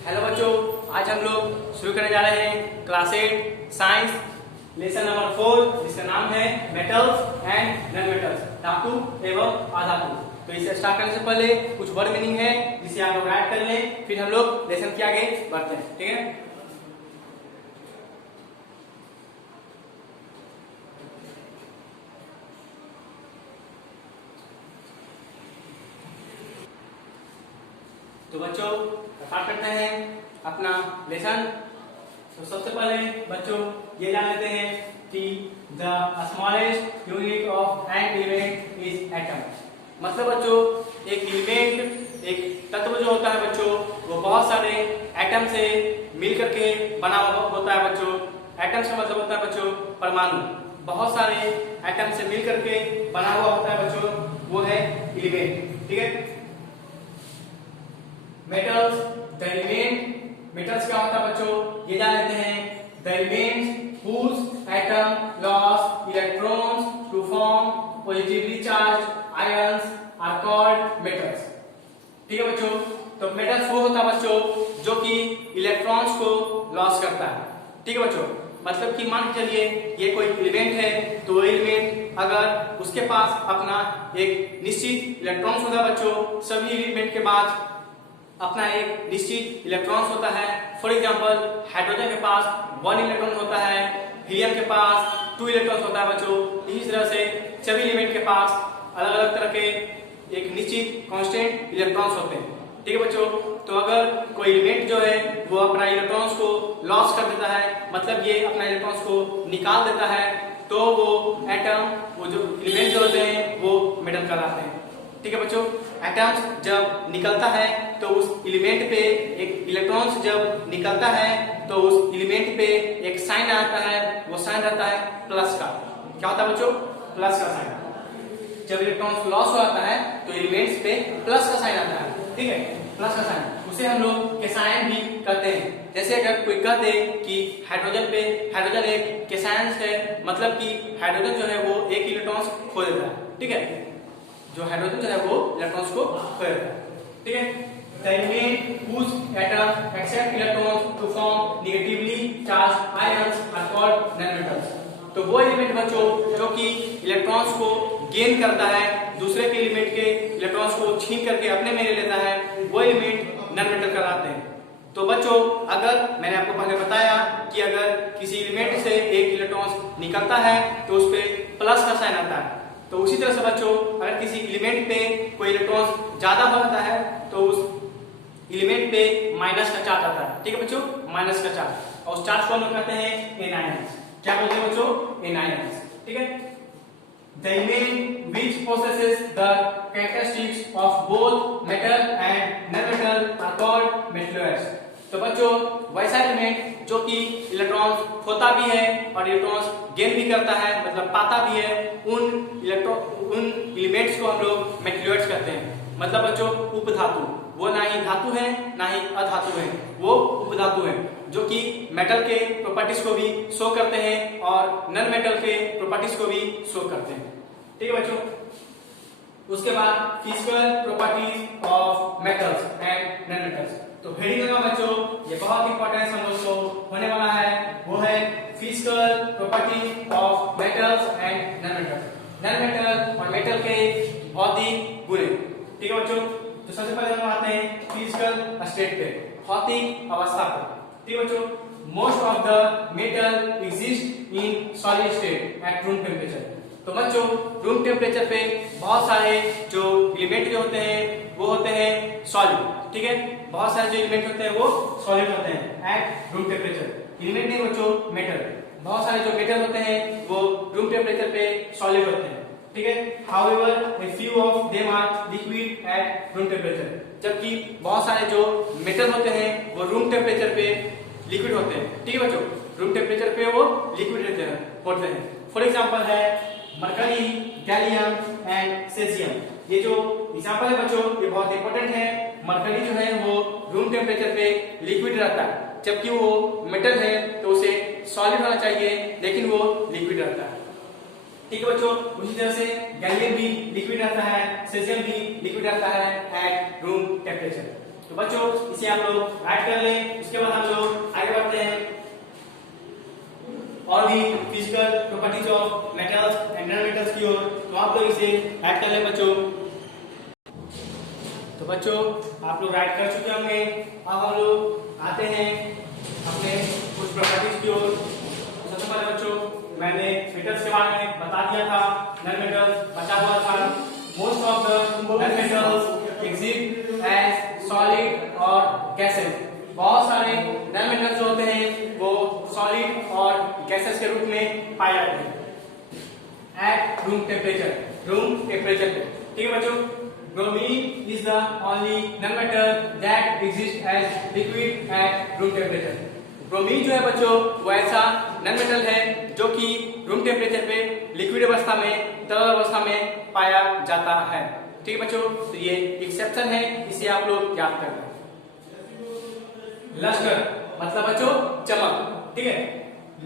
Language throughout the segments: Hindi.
हेलो बच्चों, आज हम लोग शुरू करने जा रहे हैं क्लास 8 साइंस लेसन नंबर 4 जिसका नाम है मेटल्स एंड नॉन मेटल्स, धातु एवं अधातु। तो इसे स्टार्ट करने से पहले कुछ वर्ड मीनिंग है जिसे आप लोग राइट कर लें, फिर हम लोग लेसन के आगे बढ़ते हैं। ठीक है, तो बच्चों स्टार्ट करते हैं अपना लेसन। तो सबसे पहले बच्चों ये जान लेते हैं कि the smallest unit of an element is atom. मतलब बच्चों एक एलिमेंट, एक तत्व जो होता है बच्चों, वो बहुत सारे एटम से मिल करके बना हुआ होता है बच्चों। एटम से मतलब होता है बच्चों परमाणु। बहुत सारे एटम से मिल करके बना हुआ होता है बच्चों, वो है एलिमेंट। ठीक है, मेटल्स, द एलिमेंट, मेटल्स क्या होता है बच्चों, ये जान लेते हैं। The elements whose atom lost electrons to form positively charged ions are called metals। ठीक है बच्चों, तो मेटल्स वो होता है बच्चों जो कि इलेक्ट्रॉन्स को लॉस करता है। ठीक है बच्चों, मतलब कि मान के चलिए ये कोई एलिमेंट है, तो वो एलिमेंट अगर उसके पास अपना एक निश्चित इलेक्ट्रॉन्स होता है बच्चों, सभी एलिमेंट के बाद अपना एक निश्चित इलेक्ट्रॉन्स होता है। फॉर एग्जांपल हाइड्रोजन के पास 1 इलेक्ट्रॉन होता है, हीलियम के पास 2 इलेक्ट्रॉन्स होता है बच्चों। इसी तरह से सभी एलिमेंट के पास अलग अलग तरह के एक निश्चित कांस्टेंट इलेक्ट्रॉन्स होते हैं। ठीक है बच्चों, तो अगर कोई एलिमेंट जो है वो अपना इलेक्ट्रॉन्स को लॉस कर देता है, मतलब ये अपना इलेक्ट्रॉन्स को निकाल देता है, तो वो एटम, वो जो एलिमेंट जो होते हैं वो मेटल कहलाते हैं। ठीक है बच्चों, एटम्स जब निकलता है तो उस एलिमेंट पे एक इलेक्ट्रॉन्स जब निकलता है तो उस एलिमेंट पे एक साइन आता है, वो साइन रहता है प्लस का। क्या होता है बच्चों, प्लस का साइन। जब इलेक्ट्रॉन्स लॉस हो जाता है तो एलिमेंट्स पे प्लस का साइन आता है। ठीक है, प्लस का साइन, उसे हम लोग केसायन भी कहते हैं। जैसे अगर कोई कह दे कि हाइड्रोजन पे हाइड्रोजन एक केसायन है, मतलब कि हाइड्रोजन जो है वो एक इलेक्ट्रॉन्स खो देता है। ठीक है, जो हाइड्रोजन जो है वो इलेक्ट्रॉन्स को खो देता है। ठीक है, the element whose atoms accept electrons to form negatively charged ions are called nonmetals। तो वो एलिमेंट बच्चों जो कि इलेक्ट्रॉन्स को गेन करता है, दूसरे के एलिमेंट के इलेक्ट्रॉन्स को छीन करके अपने में ले लेता है, वो एलिमेंट नॉनमेटल कहलाते हैं। तो बच्चों अगर मैंने आपको पहले बताया कि अगर किसी एलिमेंट से एक इलेक्ट्रॉन निकलता है तो उस पे प्लस का साइन आता है, तो उसी तरह से बच्चों अगर किसी एलिमेंट पे कोई इलेक्ट्रॉन ज्यादा हो जाता है तो उस एलिमेंट पे माइनस का चार्ज आता है। ठीक है बच्चों, माइनस का चार्ज, और उस चार्ज को हम लोग कहते हैं एनायंस। क्या बोलते हैं बच्चों, एनायंस। ठीक है, the element which possesses the characteristics of both metal and non-metal are called metalloids। तो बच्चों वैसा एलिमेंट जो कि इलेक्ट्रॉन्स खोता भी है और इलेक्ट्रॉन्स गेन भी करता है, मतलब पाता भी है, उन एलिमेंट्स को हम लोग मेटल्लॉइड्स कहते हैं। मतलब बच्चों उपधातु, वो ना ही धातु है ना ही अधातु है, वो उपधातु है जो कि मेटल के प्रॉपर्टीज को भी शो करते हैं और नॉन मेटल के प्रॉपर्टीज को भी शो करते हैं। ठीक है बच्चों, उसके बाद physical properties of metals and non metals. तो हेडिंग में बच्चों ये बहुत इंपॉर्टेंट हम लोग को होने वाला है, वो है physical properties of metals and non metals. Non metal और मेटल के भौतिक गुण। ठीक है बच्चों, तो सबसे पहले हम आते हैं फिजिकल स्टेट पे, भौतिक अवस्था पर। ठीक है बच्चों, most of the metal exist in solid state at room temperature. तो बच्चों रूम टेम्परेचर पे बहुत सारे जो एलिमेंट जो होते हैं वो होते हैं सॉलिड। ठीक है, बहुत सारे जो एलिमेंट होते हैं वो सॉलिड होते हैं एट रूम टेम्परेचर। एलिमेंट नहीं बच्चों, मेटल। बहुत सारे जो मेटल होते हैं वो रूम टेम्परेचर पे सॉलिड होते हैं। ठीक है, however a few of them are liquid at room temperature। जबकि बहुत सारे जो मेटल होते हैं वो रूम टेम्परेचर पे लिक्विड होते हैं। ठीक है बच्चों, रूम टेम्परेचर पे वो लिक्विड होते हैं। फॉर एग्जांपल है मरकरी, गैलियम एंड सेजियम। ये जो एग्जांपल है बच्चों ये बहुत इंपॉर्टेंट है। मरकरी जो है वो रूम टेम्परेचर पे लिक्विड रहता है, जबकि वो मेटल है तो उसे सॉलिड होना चाहिए, लेकिन वो लिक्विड रहता है। ठीक है बच्चों, उसी तरह से गैलियम भी लिक्विड रहता है, सेजियम भी लिक्विड रहता है एट रूम टेम्परेचर। तो बच्चों इसे आप लोग राइट कर लें। उसके बाद हम लोग आगे बढ़ते हैं और भी physical properties of metals and non metals की ओर। तो आप लोग इसे राइट कर लें बच्चों। तो बच्चों आप लोग राइट कर चुके होंगे। अब हम लोग आते हैं अपने कुछ प्रॉपर्टीज की ओर। सबसे पहले बच्चों मैंने मेटल्स के बारे में बता दिया था, नॉन मेटल्स बचा हुआ था। Most of the non metals exist as solid और गैसेस। बहुत सारे नॉन मेटल्स जो होते हैं वो सॉलिड और गैसेस के रूप में पाए जाते हैं एट रूम टेम्परेचर पे। ठीक है बच्चों, bromine is the only non-metal that exists as liquid at room temperature. Bromine जो है बच्चों वो ऐसा नॉन मेटल है जो कि रूम टेम्परेचर पे लिक्विड अवस्था में, तरल अवस्था में पाया जाता है। ठीक है बच्चों, तो ये एक्सेप्शन है, इसे आप लोग याद कर लें। लस्टर मतलब बच्चों चमक। ठीक है,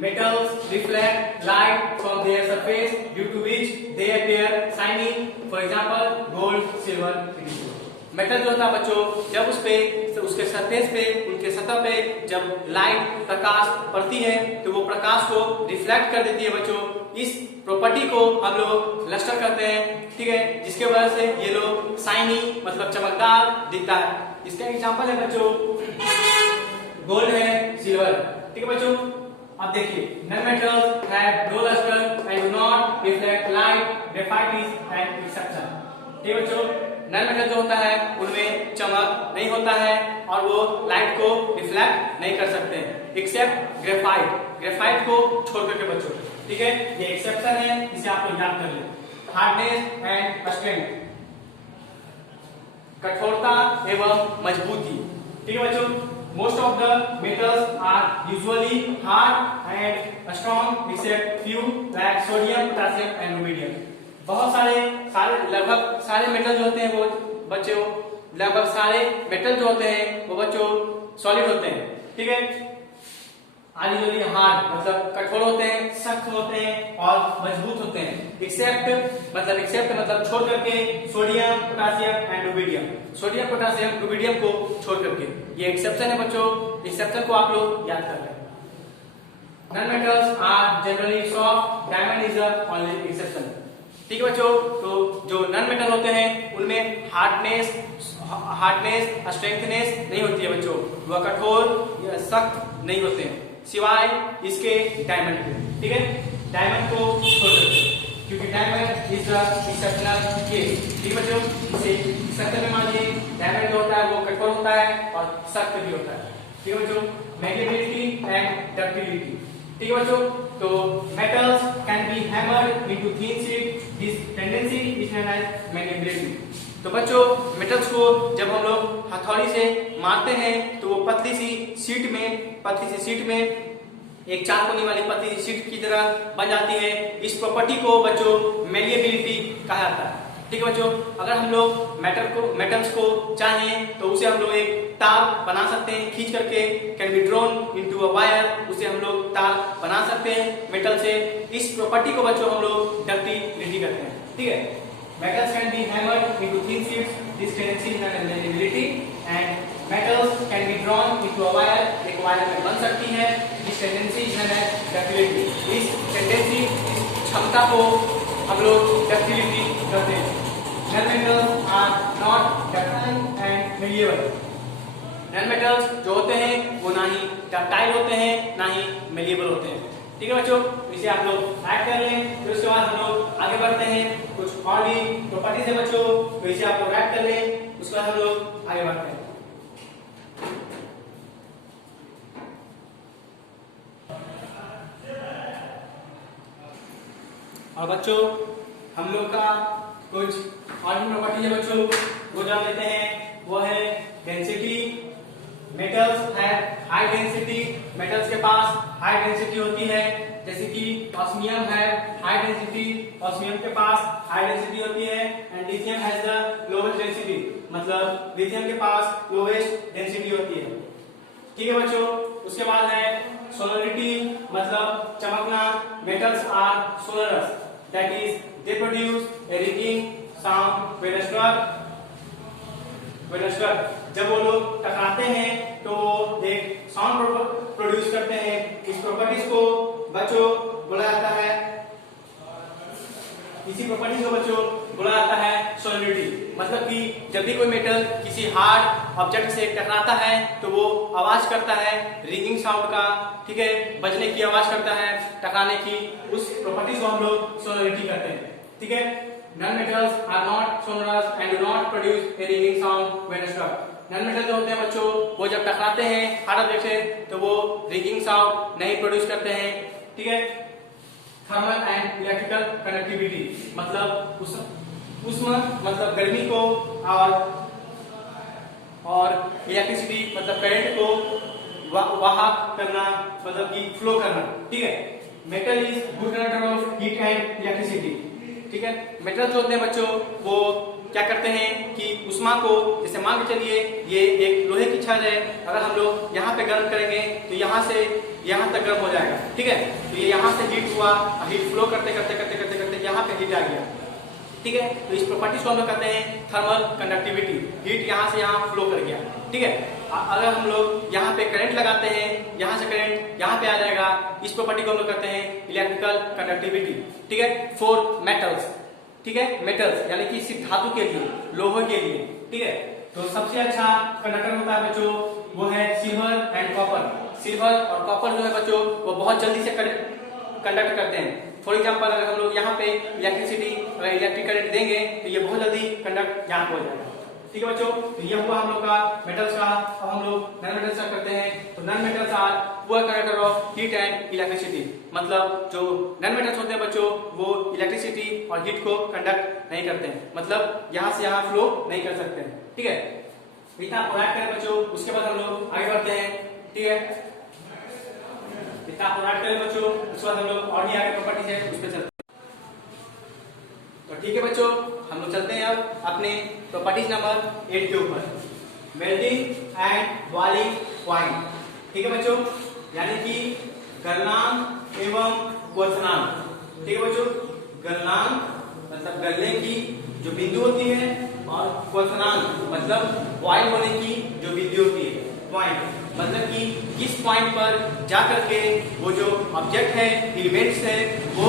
metals reflect light from their surface due to which they appear shiny. For example, gold, silver, etc. Metal जो होता है बच्चों जब उस पे उसके सरफेस पे, उनके सतह पे जब लाइट प्रकाश पड़ती है तो वो प्रकाश को रिफ्लेक्ट कर देती है बच्चों। इस प्रॉपर्टी को हम लोग लस्टर कहते हैं। ठीक है, जिसके वजह से ये लोग शाइनी मतलब चमकदार दिखता है। इसका एग्जांपल है बच्चों गोल्ड है, सिल्वर। ठीक है बच्चों, अब देखिए non metals have no lustre and do not reflect light. Graphite is an exception. ठीक है बच्चों, नॉन मेटल जो होता है उनमें चमक नहीं होता है और वो लाइट को रिफ्लेक्ट नहीं कर सकते एक्सेप्ट ग्रेफाइट को छोड़ करके बच्चों। ठीक है, ये एक्सेप्शन है, इसे आप लोग याद कर लें। हार्डनेस एंड स्ट्रेंथ, कठोरता एवं मजबूती। ठीक है बच्चों, most of the metals are usually hard and strong except few like sodium, potassium and rubidium. बहुत सारे लगभग सारे मेटल जो होते हैं वो बच्चों लगभग सारे मेटल जो होते हैं वो बच्चों सॉलिड होते हैं। ठीक है, आर हार्ड मतलब कठोर होते हैं, सख्त होते हैं और मजबूत होते हैं। एक्सेप्ट मतलब छोड़ करके sodium, potassium and rubidium. Sodium, potassium, rubidium को छोड़ करके। ये एक्सेप्शन है बच्चों, एक्सेप्शन को आप लोग याद कर लें। Non metals are generally soft, diamond is the only exception. ठीक है बच्चों, तो जो नॉन मेटल होते हैं उनमें हार्डनेस, स्ट्रेंथनेस नहीं होती है बच्चों, वह कठोर या सख्त नहीं होते हैं सिवाय इसके डायमंड के। ठीक है, डायमंड को छोड़ सकते हैं क्योंकि diamond is the exceptional case. ठीक है बच्चों, इसे एक्सेप्शन में मान लीजिए डायमंड जो होता है वो कठोर होता है और सख्त भी होता है। ठीक है बच्चों, मैग्नेटिसिटी एंड डक्टिलिटी। ठीक है बच्चों, तो metals can be hammered into thin sheet, this tendency is known as magneticity. तो बच्चों मेटल्स को जब हम लोग हथौड़ी से मारते हैं तो वो पतली सी शीट में एक चारकोनी वाली पतली सी शीट की तरह बन जाती है। इस प्रॉपर्टी को बच्चों मेलिएबिलिटी कहा जाता है। ठीक है बच्चों, अगर हम लोग मेटल्स को चाहें तो उसे हम लोग एक तार बना सकते हैं, खींच करके can be drawn into a wire, उसे हम लोग तार बना सकते हैं मेटल से। इस प्रॉपर्टी को बच्चों हम लोग डक्टिलिटी कहते हैं। ठीक है, metals can be hammered into thin sheets, this tendency is known as malleability, and metals can be drawn into a wire, एक वायर में बन सकती है, this tendency is known as ductility। इस टेंडेंसी, इस क्षमता को हम लोग डक्टिलिटी कहते हैं। Non metals are not ductile and malleable। Non metals जो होते हैं वो ना ही डक्टाइल होते हैं ना ही malleable होते हैं। ठीक है बच्चों, इसे आप लोग ऐड कर लें। फिर उसके बाद हम लोग आगे बढ़ते हैं, कुछ और भी प्रॉपर्टीज है बच्चों, तो इसे आप लोग ऐड कर लें। उसके बाद हम लोग आगे बढ़ते हैं। और बच्चों हम लोग का कुछ और भी प्रॉपर्टी है बच्चों, वो जान लेते हैं। वो है density. Metals have high density, metals के पास हाई डेंसिटी होती है, जैसे कि ऑस्मियम है हाई डेंसिटी, ऑस्मियम के पास हाई डेंसिटी होती है। And lithium has the lowest density, मतलब लिथियम के पास लोवेस्ट डेंसिटी होती है। ठीक है बच्चों, उसके बाद है सोनोरिटी, मतलब चमकना। Metals are sonorous, that is they produce a ringing sound when struck. जब वो लोग इसी प्रॉपर्टीज को बच्चों बोला जाता है सोलिडिटी। मतलब कि जब भी कोई मेटल किसी हार्ड ऑब्जेक्ट से टकराता है तो वो आवाज करता है, रिंगिंग साउंड का, ठीक है, बजने की आवाज करता है, टकराने की, उस प्रॉपर्टीज को हम लोग सोलिडिटी कहते हैं, ठीक है। Non metals are not sonorous and do not produce a ringing sound when struck. Non metal जो होते हैं बच्चों वो जब टकराते हैं हार्ड ऑब्जेक्ट से तो वो रिंगिंग साउंड नहीं प्रोड्यूस करते हैं, ठीक है। थर्मल एंड इलेक्ट्रिकल कंडक्टिविटी मतलब उष्मा मतलब गर्मी को और इलेक्ट्रिसिटी मतलब करंट को वाहक करना मतलब कि फ्लो करना, ठीक है। Metal is good conductor of heat and electricity, ठीक है। मेटल जो होते हैं बच्चों वो क्या करते हैं कि उष्मा को, जैसे मान के चलिए ये एक लोहे की छड़ है, अगर हम लोग यहाँ पे गर्म करेंगे तो यहाँ से यहाँ तक गर्म हो जाएगा, ठीक है। तो ये यहाँ से हीट हुआ, हीट फ्लो करते करते करते करते करते यहाँ पे हीट आ गया, ठीक है। तो इस प्रॉपर्टीज को हम लोग कहते हैं थर्मल कंडक्टिविटी, हीट यहाँ से यहाँ फ्लो कर गया, ठीक है। अगर हम लोग यहाँ पे करंट लगाते हैं, यहाँ से करंट यहाँ पे आ जाएगा, इस प्रॉपर्टी को हम लोग कहते हैं इलेक्ट्रिकल कंडक्टिविटी, ठीक है। फॉर मेटल्स, ठीक है, मेटल्स यानी कि सिर्फ धातु के लिए, लोहे के लिए, ठीक है। तो सबसे अच्छा कंडक्टर होता है बच्चों वो है सिल्वर एंड कॉपर। सिल्वर और कॉपर जो है बच्चों वो बहुत जल्दी से कंडक्ट करते हैं। फॉर एग्जांपल अगर हम लोग यहाँ पे इलेक्ट्रिसिटी अगर इलेक्ट्रिक करंट देंगे तो ये बहुत जल्दी कंडक्ट यहाँ हो जाएगा, ठीक है बच्चों। तो ये हुआ हम लोग का मेटल्स का। अब हम लोग नॉन मेटल्स का करते हैं। तो non metals are poor conductor of heat and electricity, मतलब जो नॉन मेटल्स होते हैं बच्चों वो इलेक्ट्रिसिटी और हीट को कंडक्ट नहीं करते हैं, मतलब यहाँ से यहाँ फ्लो नहीं कर सकते हैं, ठीक है। इतना प्रोवाइड करें बच्चों, उसके बाद हम लोग आगे बढ़ते हैं, ठीक है। इतना प्रोवाइड करें बच्चों, उसके बाद हम लोग और भी आगे प्रॉपर्टीज है उस पर चलते हैं। तो ठीक है बच्चों, हम लोग चलते हैं अब अपने प्रॉपर्टीज नंबर 8 के ऊपर, मेल्टिंग एंड बॉइलिंग पॉइंट, ठीक है बच्चों, यानी कि गलनांक एवं क्वथनांक, ठीक है बच्चों। गलनांक मतलब गलने की जो बिंदु होती है और क्वथनांक मतलब बॉइल होने की जो बिंदु होती है, पॉइंट मतलब कि किस पॉइंट पर जाकर के वो जो ऑब्जेक्ट है, एलिमेंट्स है, वो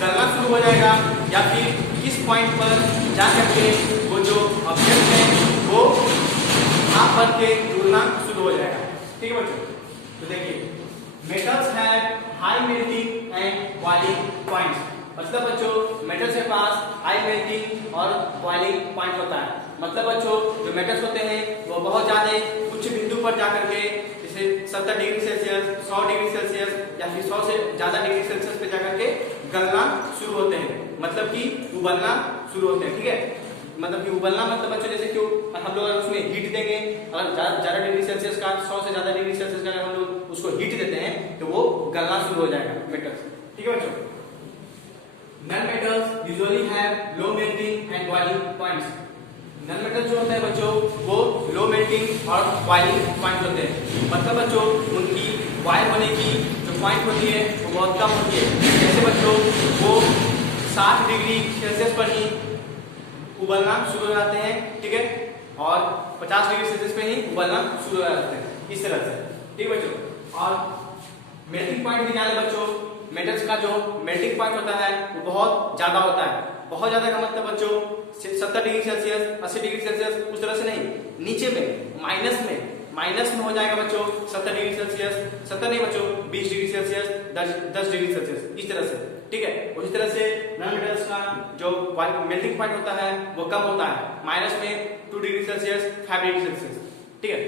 गलना शुरू हो जाएगा, या फिर किस पॉइंट पर जाकर के वो जो ऑब्जेक्ट है वो भाप बन के जुड़ना शुरू हो जाएगा, ठीक है बच्चों। तो देखिए metals have high melting and boiling points, मतलब बच्चों मेटल्स के पास हाई मेल्टिंग और बॉइलिंग पॉइंट होता है। मतलब बच्चों जो मेटल्स होते हैं वो बहुत ज्यादा उच्च बिंदु पर जाकर के, जैसे 70 डिग्री सेल्सियस, 100 डिग्री सेल्सियस या फिर 100 से ज्यादा डिग्री सेल्सियस पे जाकर के गलना शुरू होते हैं, मतलब कि उबलना शुरू होते हैं, ठीक है। मतलब कि उबलना मतलब बच्चों जैसे कि हम लोग अगर उसमें हीट देंगे, अगर ज्यादा डिग्री सेल्सियस का, 100 से ज्यादा डिग्री सेल्सियस का हम लोग उसको हीट देते हैं तो वो गलना शुरू हो जाएगा मेटल्स, ठीक है बच्चों। Non metals usually have low melting and boiling points. Non metal जो होते हैं बच्चों वो लो मेल्टिंग और बॉइलिंग पॉइंट होते हैं, मतलब बच्चों उनकी बॉयल होने की जो पॉइंट होती है वो बहुत कम होती है। जैसे बच्चों वो 60 डिग्री सेल्सियस पर ही उबलना शुरू हो जाते हैं, ठीक है, और 50 डिग्री सेल्सियस पे ही उबलना शुरू हो जाते हैं, इस तरह से, ठीक है बच्चों। और मेल्टिंग पॉइंट भी जाने बच्चों, मेटल्स का जो मेल्टिंग पॉइंट होता है वो बहुत ज्यादा होता है। बहुत ज्यादा का मतलब बच्चों 70 डिग्री सेल्सियस, 80 डिग्री सेल्सियस उस तरह से नहीं, नीचे में माइनस में हो जाएगा बच्चों 70 डिग्री सेल्सियस, 70 नहीं बच्चों 20 डिग्री सेल्सियस, 10 डिग्री सेल्सियस, इस तरह से, ठीक है। उसी तरह से नॉन मेटल्स का जो मेल्टिंग पॉइंट होता है वो कम होता है, माइनस में 2 डिग्री सेल्सियस, 5 डिग्री सेल्सियस, ठीक है।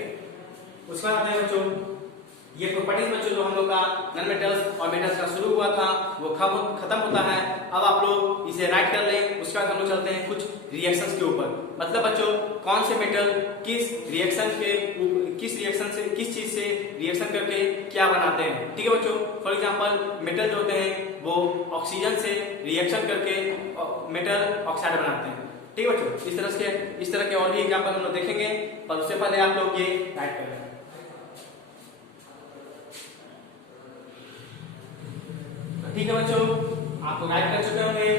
उसके बाद आते हैं बच्चों ये प्रॉपर्टीज बच्चों जो हम लोग का नॉन मेटल्स और मेटल्स का शुरू हुआ था वो खत्म होता है। अब आप लोग इसे राइट कर लें, उसके बाद हम लोग चलते हैं कुछ रिएक्शंस के ऊपर, मतलब बच्चों कौन से मेटल किस चीज से रिएक्शन करके क्या बनाते हैं, ठीक है बच्चों। फॉर एग्जांपल मेटल जो होते हैं वो ऑक्सीजन से रिएक्शन करके मेटल ऑक्साइड बनाते हैं, ठीक है बच्चों। इस तरह के और भी एग्जाम्पल हम लोग देखेंगे, पर उससे पहले आप लोग ये राइट कर लें। ठीक है बच्चों, आपको गाइड कर चुके होंगे,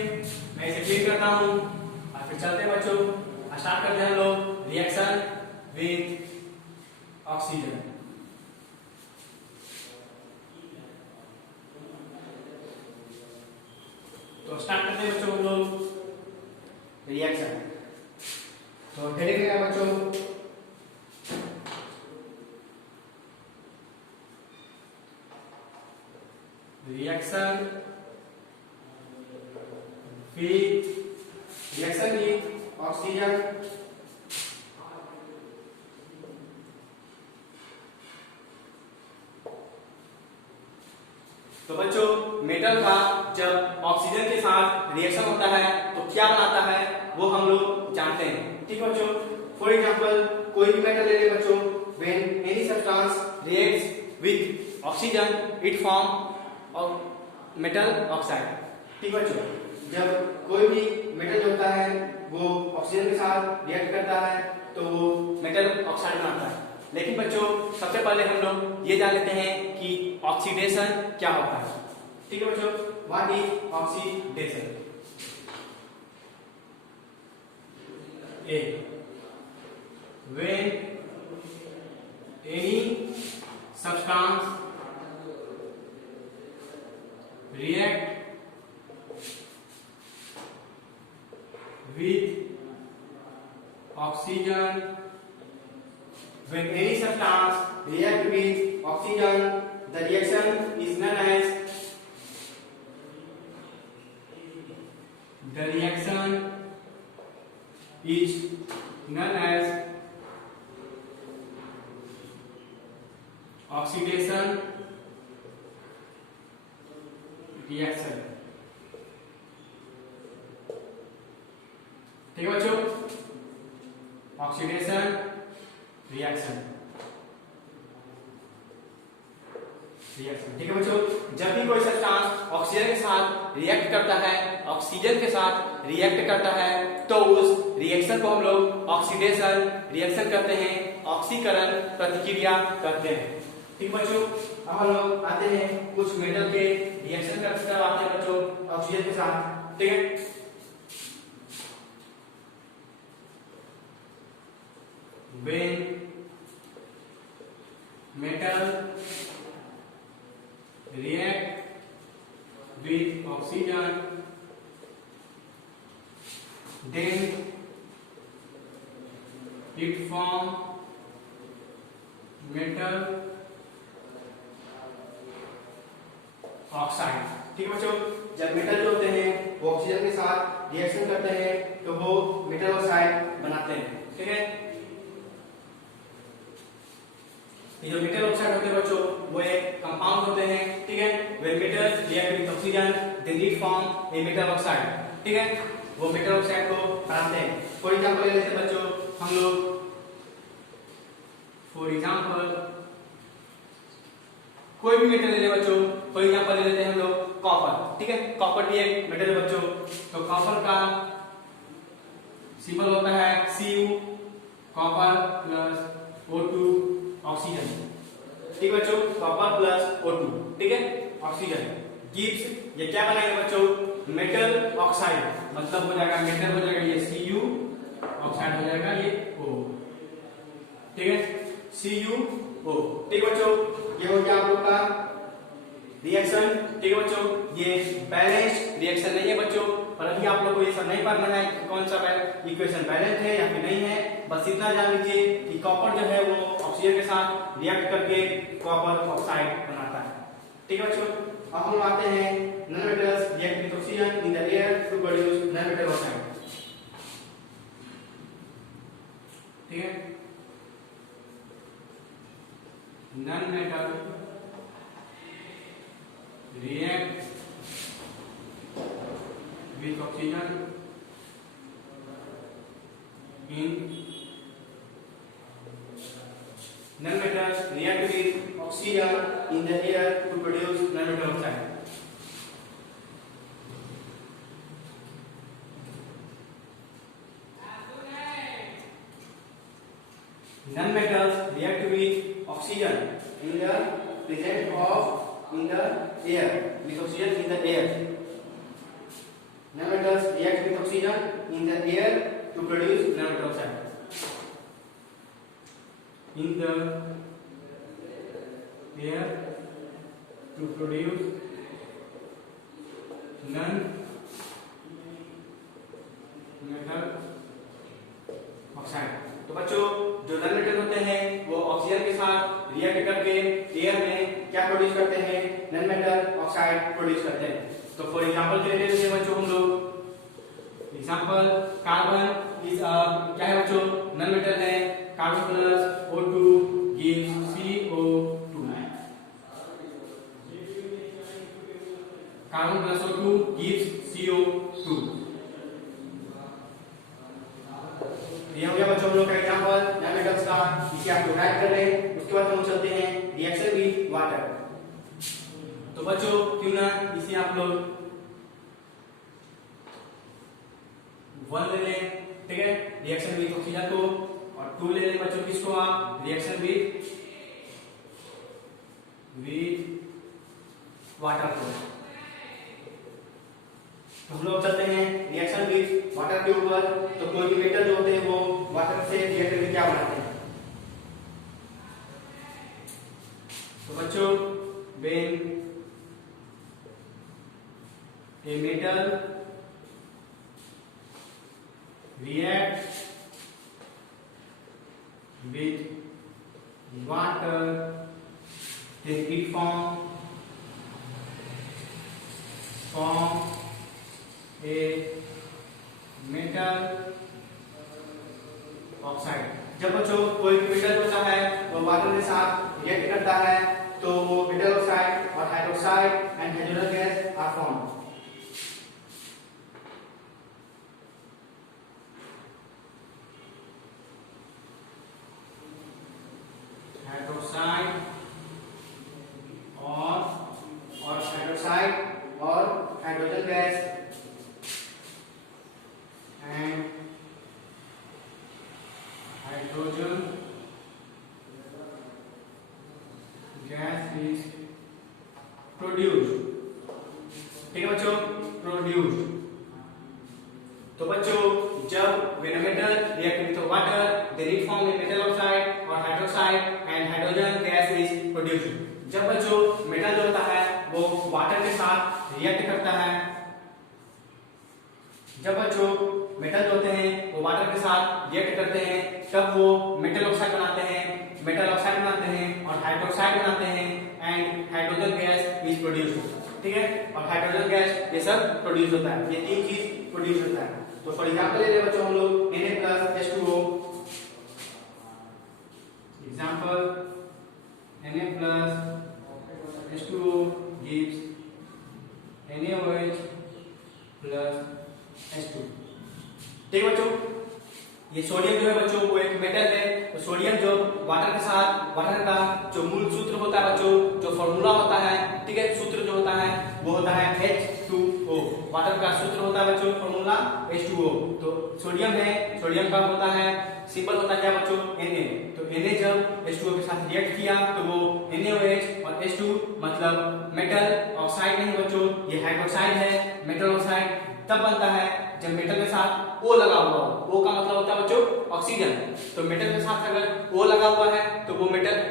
मैं इसे क्लियर करता हूं और फिर चलते हैं बच्चों, स्टार्ट करते हैं हम लोग रिएक्शन विद ऑक्सीजन। तो स्टार्ट करते हैं बच्चों हम लोग रिएक्शन। तो हेडिंग क्या है बच्चों? रिएक्शन विथ ऑक्सीजन तो बच्चों मेटल का जब ऑक्सीजन के साथ रिएक्शन होता है तो क्या बनाता है वो हम लोग जानते हैं। ठीक है बच्चों, फॉर एग्जांपल कोई भी मेटल ले ले बच्चों, when any substance reacts with oxygen it form metal oxide. ठीक बच्चों, जब कोई भी मेटल होता है वो ऑक्सीजन के साथ रिएक्ट करता है तो वो मेटल ऑक्साइड बनाता है। लेकिन बच्चों सबसे पहले हम लोग ये जान लेते हैं कि ऑक्सीडेशन क्या होता है। ठीक है बच्चों, what is oxidation? A when any substance react with oxygen, when any substance react with oxygen the reaction is known as oxidation reaction. ठीक है बच्चों, ऑक्सीडेशन रिएक्शन। ठीक है बच्चों, जब भी कोई सब्सटेंस ऑक्सीजन के साथ रिएक्ट करता है तो उस रिएक्शन को हम लोग ऑक्सीडेशन रिएक्शन कहते हैं, ऑक्सीकरण प्रतिक्रिया कहते हैं। ठीक बच्चों, अब हम लोग आते हैं कुछ मेटल के रिएक्शन करवाते हैं बच्चों ऑक्सीजन के साथ। ठीक है, when metal react with oxygen then it form metal oxide. ठीक है बच्चों, जब मेटल जो होते हैं वो ऑक्सीजन के साथ रिएक्शन करते हैं तो वो मेटल ऑक्साइड बनाते हैं। ठीक है, ये जो मेटल ऑक्साइड होते हैं बच्चों वो एक कंपाउंड होते हैं। ठीक है, when metals react with oxygen then it form a metal oxide. ठीक है, वो मेटल ऑक्साइड को बनाते हैं। फॉर एग्जांपल ले लेते हैं बच्चों हम लोग, फॉर एग्जांपल कोई भी मेटल ले ले बच्चों, फॉर एग्जांपल ले लेते हैं हम लोग कॉपर। ठीक है, कॉपर भी एक मेटल है बच्चों। तो कॉपर का सिंबल होता है Cu, copper plus O2 oxygen. ठीक है बच्चों, कॉपर प्लस O2। ठीक है, ऑक्सीजन गिव्स, ये क्या बनाएगा बच्चों? Metal oxide. मतलब हो जाएगा मेटल हो जाएगा ये Cu, ऑक्साइड हो जाएगा ये O। ठीक है, CuO। ठीक है बच्चों, ये हो गया आप लोग का रिएक्शन। ठीक है बच्चों, ये बैलेंस्ड रिएक्शन नहीं है बच्चों, पर अभी आप लोग को ये सब नहीं पढ़ना है कि कौन सा इक्वेशन बैलेंस है या फिर नहीं है। बस इतना जान लीजिए कि कॉपर जो है वो ऑक्सीजन के साथ रिएक्ट करके कॉपर ऑक्साइड बनाता है। ठीक है बच्चों, अब हम आते हैं non metals react with oxygen in the air to produce non metal oxide. ठीक है, non metal react with oxygen in non-metals react with oxygen in the air to produce non-metal oxide. Non-metals react with oxygen in the presence of in the air, with oxygen in the air. Non-metals react with oxygen in the air to produce non-metal oxide. In the air to produce metal oxide. तो बच्चों जो नॉन मेटल होते हैं वो ऑक्सीजन के साथ रिएक्ट करके एयर में क्या प्रोड्यूस करते हैं, नॉन मेटल ऑक्साइड प्रोड्यूस करते हैं। तो फॉर एग्जांपल के लिए लेते हैं बच्चों हम लोग एग्जांपल कार्बन इज क्या है बच्चों, नॉन मेटल है। Carbon plus O2 gives CO2, carbon plus O2 gives CO2। ये हो गया बच्चों हम लोग का एग्जांपल नॉन मेटल्स का, इसे आप लोग राइट कर रहे हैं। उसके बाद हम चलते हैं रिएक्शन विद वाटर। तो बच्चों क्यों ना इसे आप लोग 1 ले लें, ठीक है, रिएक्शन विद ऑक्सीजन को, और 2 ले लें बच्चों किसको, आप रिएक्शन विद वाटर को। तो हम लोग चलते हैं रिएक्शन विद वाटर के ऊपर। तो कोई भी मेटल जो होते हैं वो वाटर से रिएक्ट करके क्या बनाते हैं। तो बच्चों when a metal react with water, then it form a metal oxide। जब बच्चों कोई मेटल होता है वो वाटर के साथ रिएक्ट करता है तो वो मेटल ऑक्साइड और hydroxide and hydrogen gas are form. Hydroxide और हाइड्रोक्साइड और hydrogen gas and hydrogen gas is produced. ठीक है बच्चों, प्रोड्यूस्ड। तो बच्चों जब when a metal react with water they form a metal oxide और hydroxide and hydrogen gas is produced. जब बच्चों मेटल जो होता है वो वाटर के साथ रिएक्ट करता है, जब बच्चों मेटल जो होते हैं वो वाटर के साथ रिएक्ट करते हैं तब वो मेटल ऑक्साइड बनाते हैं, मेटल ऑक्साइड बनाते हैं और हाइड्रोक्साइड बनाते हैं and hydrogen gas is produced. ठीक है, और हाइड्रोजन गैस ये सब प्रोड्यूस होता है, ये 3 चीज प्रोड्यूस होता है। तो फॉर एग्जांपल ले ले बच्चों हम लोग Na+H2O। Example Na+H2O gives NaOH plus H2। ठीक है बच्चों, ये सोडियम जो है बच्चों वो एक मेटल है। तो सोडियम जो वाटर के साथ, वाटर का जो मूल सूत्र होता है बच्चों, जो फॉर्मूला होता है, ठीक है, सूत्र जो होता है वो होता है H2O। वाटर का सूत्र होता है बच्चों फॉर्मूला H2O। तो सोडियम है, सोडियम का होता है सिंबल होता है क्या बच्चों, Na। तो Na जब H2O के साथ रिएक्ट किया तो वो NaOH और H2 मतलब मेटल ऑक्साइड नहीं बच्चों, ये हाइड्रोक्साइड है, मेटल ऑक्साइड तब बनता है जब मेटल के साथ O लगा हुआ हो। O का मतलब होता है बच्चों ऑक्सीजन। तो मेटल के साथ अगर O लगा हुआ है तो वो मेटल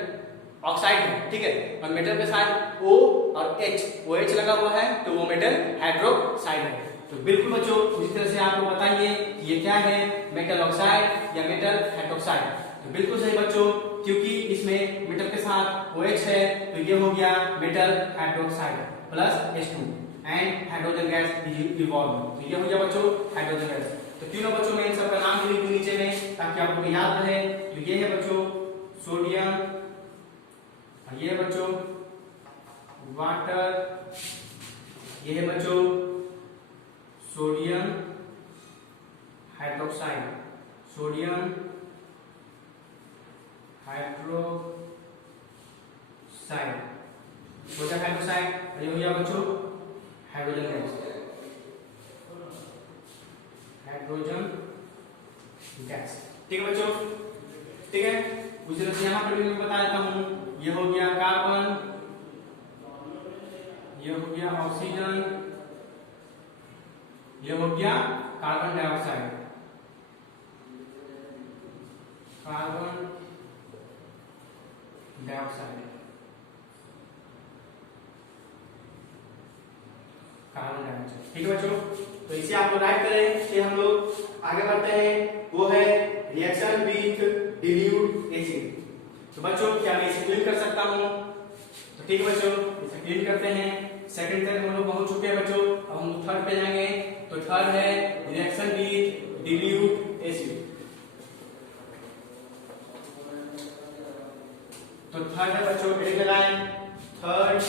ऑक्साइड है, ठीक है, और मेटल के साथ O और H, OH लगा हुआ है तो वो मेटल हाइड्रोक्साइड है। तो बिल्कुल बच्चों इस तरह से आपको बताइए ये क्या है, मेटल ऑक्साइड या मेटल हाइड्रोक्साइड। तो बिल्कुल सही बच्चों, क्योंकि इसमें मेटल के साथ OH है तो ये हो गया metal hydroxide plus H2 and hydrogen gas evolve. तो ये हो गया बच्चों हाइड्रोजन गैस। तो क्यों ना बच्चों मैं इन सबका नाम लिख दूं नीचे में ताकि आप लोगों को याद रहे। तो ये है बच्चों सोडियम, ये है बच्चों वाटर, ये है बच्चों sodium hydroxide, sodium hydroxide, sodium hydroxide, ये हो गया बच्चों हाइड्रोजन गैस, हाइड्रोजन गैस। ठीक है बच्चों, ठीक है, उसी तरह से यहां पर भी मैं बता देता हूं, ये हो गया कार्बन, ये हो गया ऑक्सीजन, ये हो गया carbon dioxide, carbon dioxide, carbon dioxide. ठीक है बच्चों, तो इसे आप लोग राइट करें, फिर हम लोग आगे बढ़ते हैं, वो है रिएक्शन विथ डिल्यूट एसिड। तो बच्चों क्या मैं इसे क्लीन कर सकता हूँ? तो ठीक है बच्चों, इसे क्लीन करते हैं। सेकंड तक हम लोग पहुंच चुके हैं बच्चों, अब हम थर्ड पे जाएंगे। तो थर्ड है रिएक्शन विथ डिल्यूट एसिड। तो थर्ड है बच्चों, हेडिंग लगाएं, third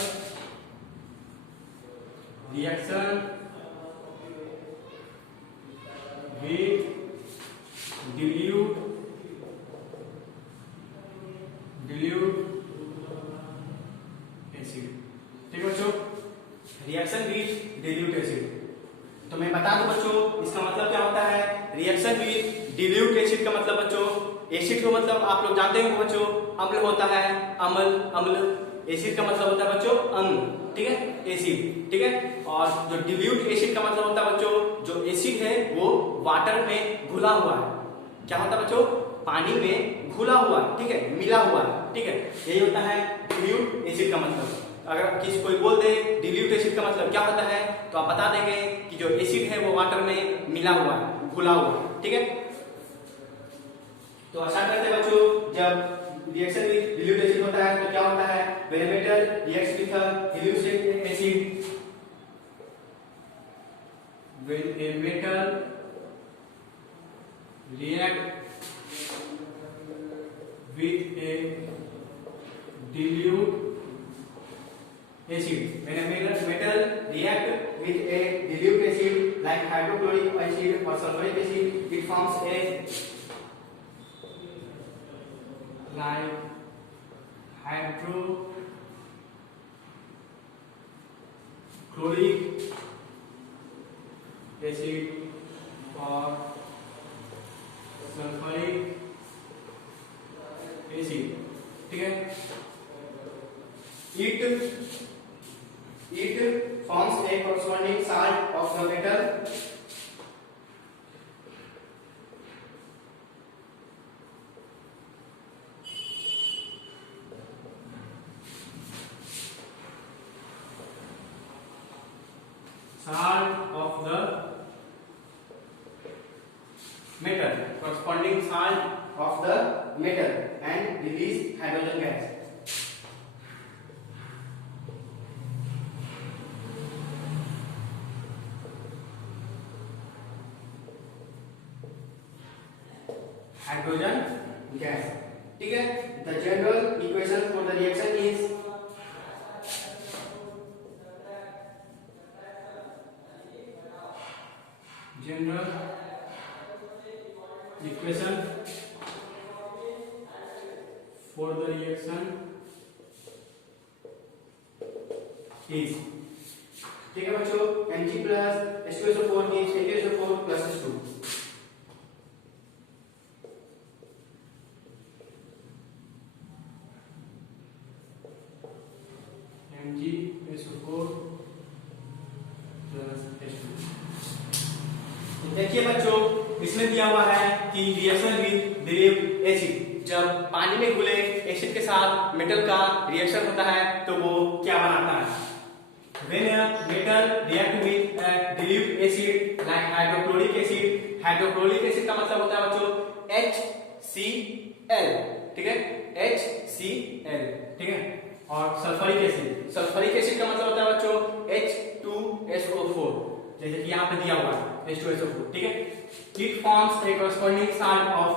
reaction with dilute acid. ठीक बच्चों, रिएक्शन विथ डिल्यूट एसिड। तो मैं बता दूं बच्चों इसका मतलब क्या होता है। रिएक्शन विथ डिल्यूट एसिड का मतलब बच्चों, एसिड का मतलब आप लोग जानते होंगे बच्चों, अम्ल होता है, अम्ल। एसिड का मतलब होता है बच्चों अम्ल, ठीक है, एसिड, ठीक है। और जो डिल्यूट एसिड का मतलब होता है बच्चों, जो एसिड है वो वाटर में घुला हुआ है। क्या होता है बच्चों? पानी में घुला हुआ है, ठीक है, मिला हुआ है, ठीक है, यही होता है डिल्यूट एसिड का मतलब। अगर किसी कोई बोल दे डिल्यूट एसिड का मतलब क्या होता है, तो आप बता देंगे कि जो एसिड है वो वाटर में मिला हुआ है, घुला हुआ है, ठीक है। तो आशा करते हैं बच्चों, जब रिएक्शन विद डिल्यूट एसिड होता है तो क्या होता है, when a metal reacts with a dilute acid, when a metal react with a dilute acid. When a metal react with a dilute acid like hydrochloric acid or sulfuric acid, it forms a like hydrochloric acid or sulphuric acid, ठीक है। it forms a corresponding salt of the metal corresponding salt of the metal and release hydrogen gas. Hydrogen gas, ठीक है। The general equation for the reaction is general equation for the reaction is, ठीक है बच्चों, Mg plus H2SO4 is H2SO4 plus H2। MgSO4 plus H2। देखिए बच्चों, इसमें दिया हुआ है कि रिएक्शन विद डिल्यूट एसिड, जब पानी में घुले एसिड के साथ मेटल का रिएक्शन होता है तो वो क्या बनाता है। When a metal react with a dilute acid like hydrochloric acid, hydrochloric acid का मतलब होता है बच्चों HCl, ठीक है, HCl, ठीक है। और सल्फ्यूरिक एसिड का मतलब होता है बच्चों H2SO4, जैसे कि यहाँ पे दिया हुआ है H2SO4, ठीक है। It forms a corresponding salt of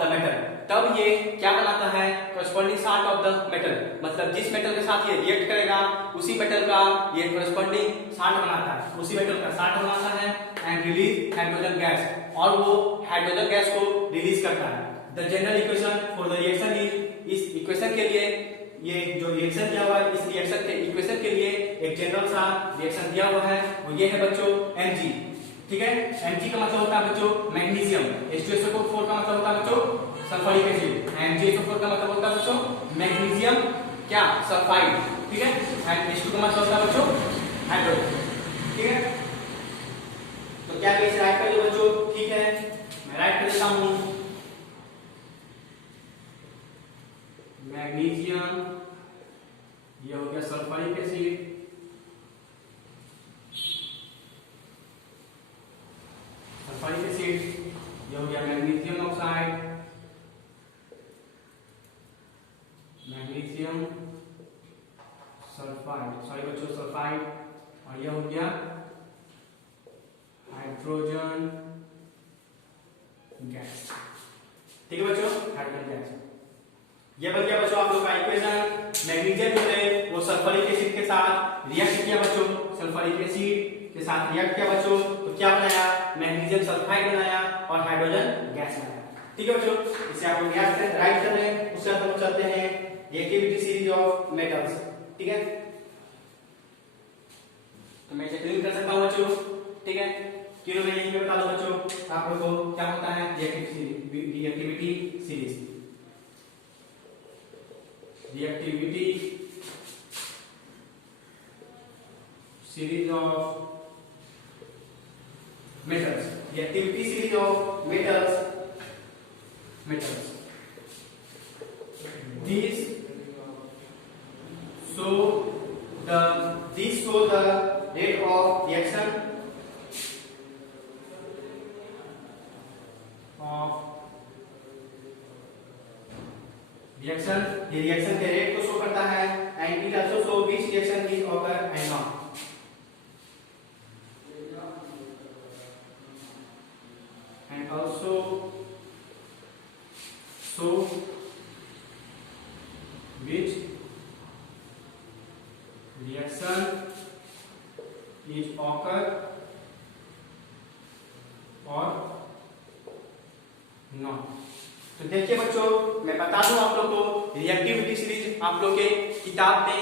the metal। तब ये क्या बनाता है, corresponding salt of the metal, मतलब जिस मेटल के साथ ये रिएक्ट करेगा उसी मेटल का ये corresponding salt बनाता है, उसी मेटल का salt बनाता है and release hydrogen gas, और वो हाइड्रोजन गैस को रिलीज करता है। The general equation for the reaction is, इस इक्वेशन के लिए, ये जो रिएक्शन दिया हुआ है इस रिएक्शन के इक्वेशन के लिए एक जनरल सा रिएक्शन दिया हुआ है, वो ये है बच्चों Mg, ठीक है। Mg का मतलब होता है बच्चों मैग्नीशियम, H2SO4 का मतलब होता है बच्चों सल्फ्यूरिक एसिड, MgSO4 का मतलब होता है बच्चों मैग्नीशियम क्या सल्फाइड, ठीक है। एंड H2 का मतलब होता है बच्चों हाइड्रोजन, ठीक है। तो क्या इसे राइट कर दो बच्चों, ठीक है, मैं राइट कर देता हूं। मैग्नीशियम, ये हो गया sulphuric acid, potassium sulphide, sorry बच्चों सल्फाइड, और यह हो गया हाइड्रोजन गैस। ठीक है बच्चों, हाइड्रोजन गैस। ये बन गया बच्चों आप लोग का इक्वेशन। मैग्नीशियम जो है वो सल्फ्यूरिक एसिड के साथ रिएक्ट किया बच्चों, सल्फ्यूरिक एसिड के साथ रिएक्ट किया बच्चों, तो क्या बनाया, मैग्नीशियम सल्फाइड बनाया और हाइड्रोजन गैस बनाया। ठीक है बच्चों, इसे आप लोग याद करें, राइट कर लें। उसके बाद हम चलते हैं रिएक्टिविटी सीरीज ऑफ मेटल्स। ठीक है, तो मैं इसे क्लीन कर सकता हूं बच्चों। ठीक है, क्यों मैं यहीं पे बता दूं बच्चों आप लोगों को क्या होता है reactivity series. Reactivity series of metals, reactivity series of metals, these show the rate of reaction ये रिएक्शन के रेट को शो करता है, and it also show which reaction is occur and not, and also show which reaction is occur or not। तो देखिए बच्चों, मैं बता दूं आप लोग को, रिएक्टिविटी सीरीज आप लोग के किताब में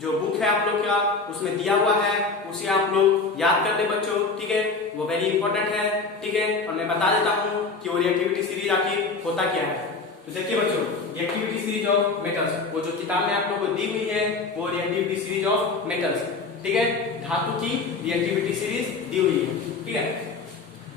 जो बुक है आप लोग का उसमें दिया हुआ है, उसे आप लोग याद कर ले बच्चों। ठीक है, वो वेरी इंपॉर्टेंट है। ठीक है, और मैं बता देता हूं कि वो रिएक्टिविटी सीरीज आखिर होता क्या है। तो देखिए बच्चों, रिएक्टिविटी सीरीज ऑफ मेटल्स, वो जो किताब में आप लोगों को दी हुई है वो रिएक्टिविटी सीरीज ऑफ मेटल्स। ठीक है, धातु की रिएक्टिविटी सीरीज दी हुई है। ठीक है,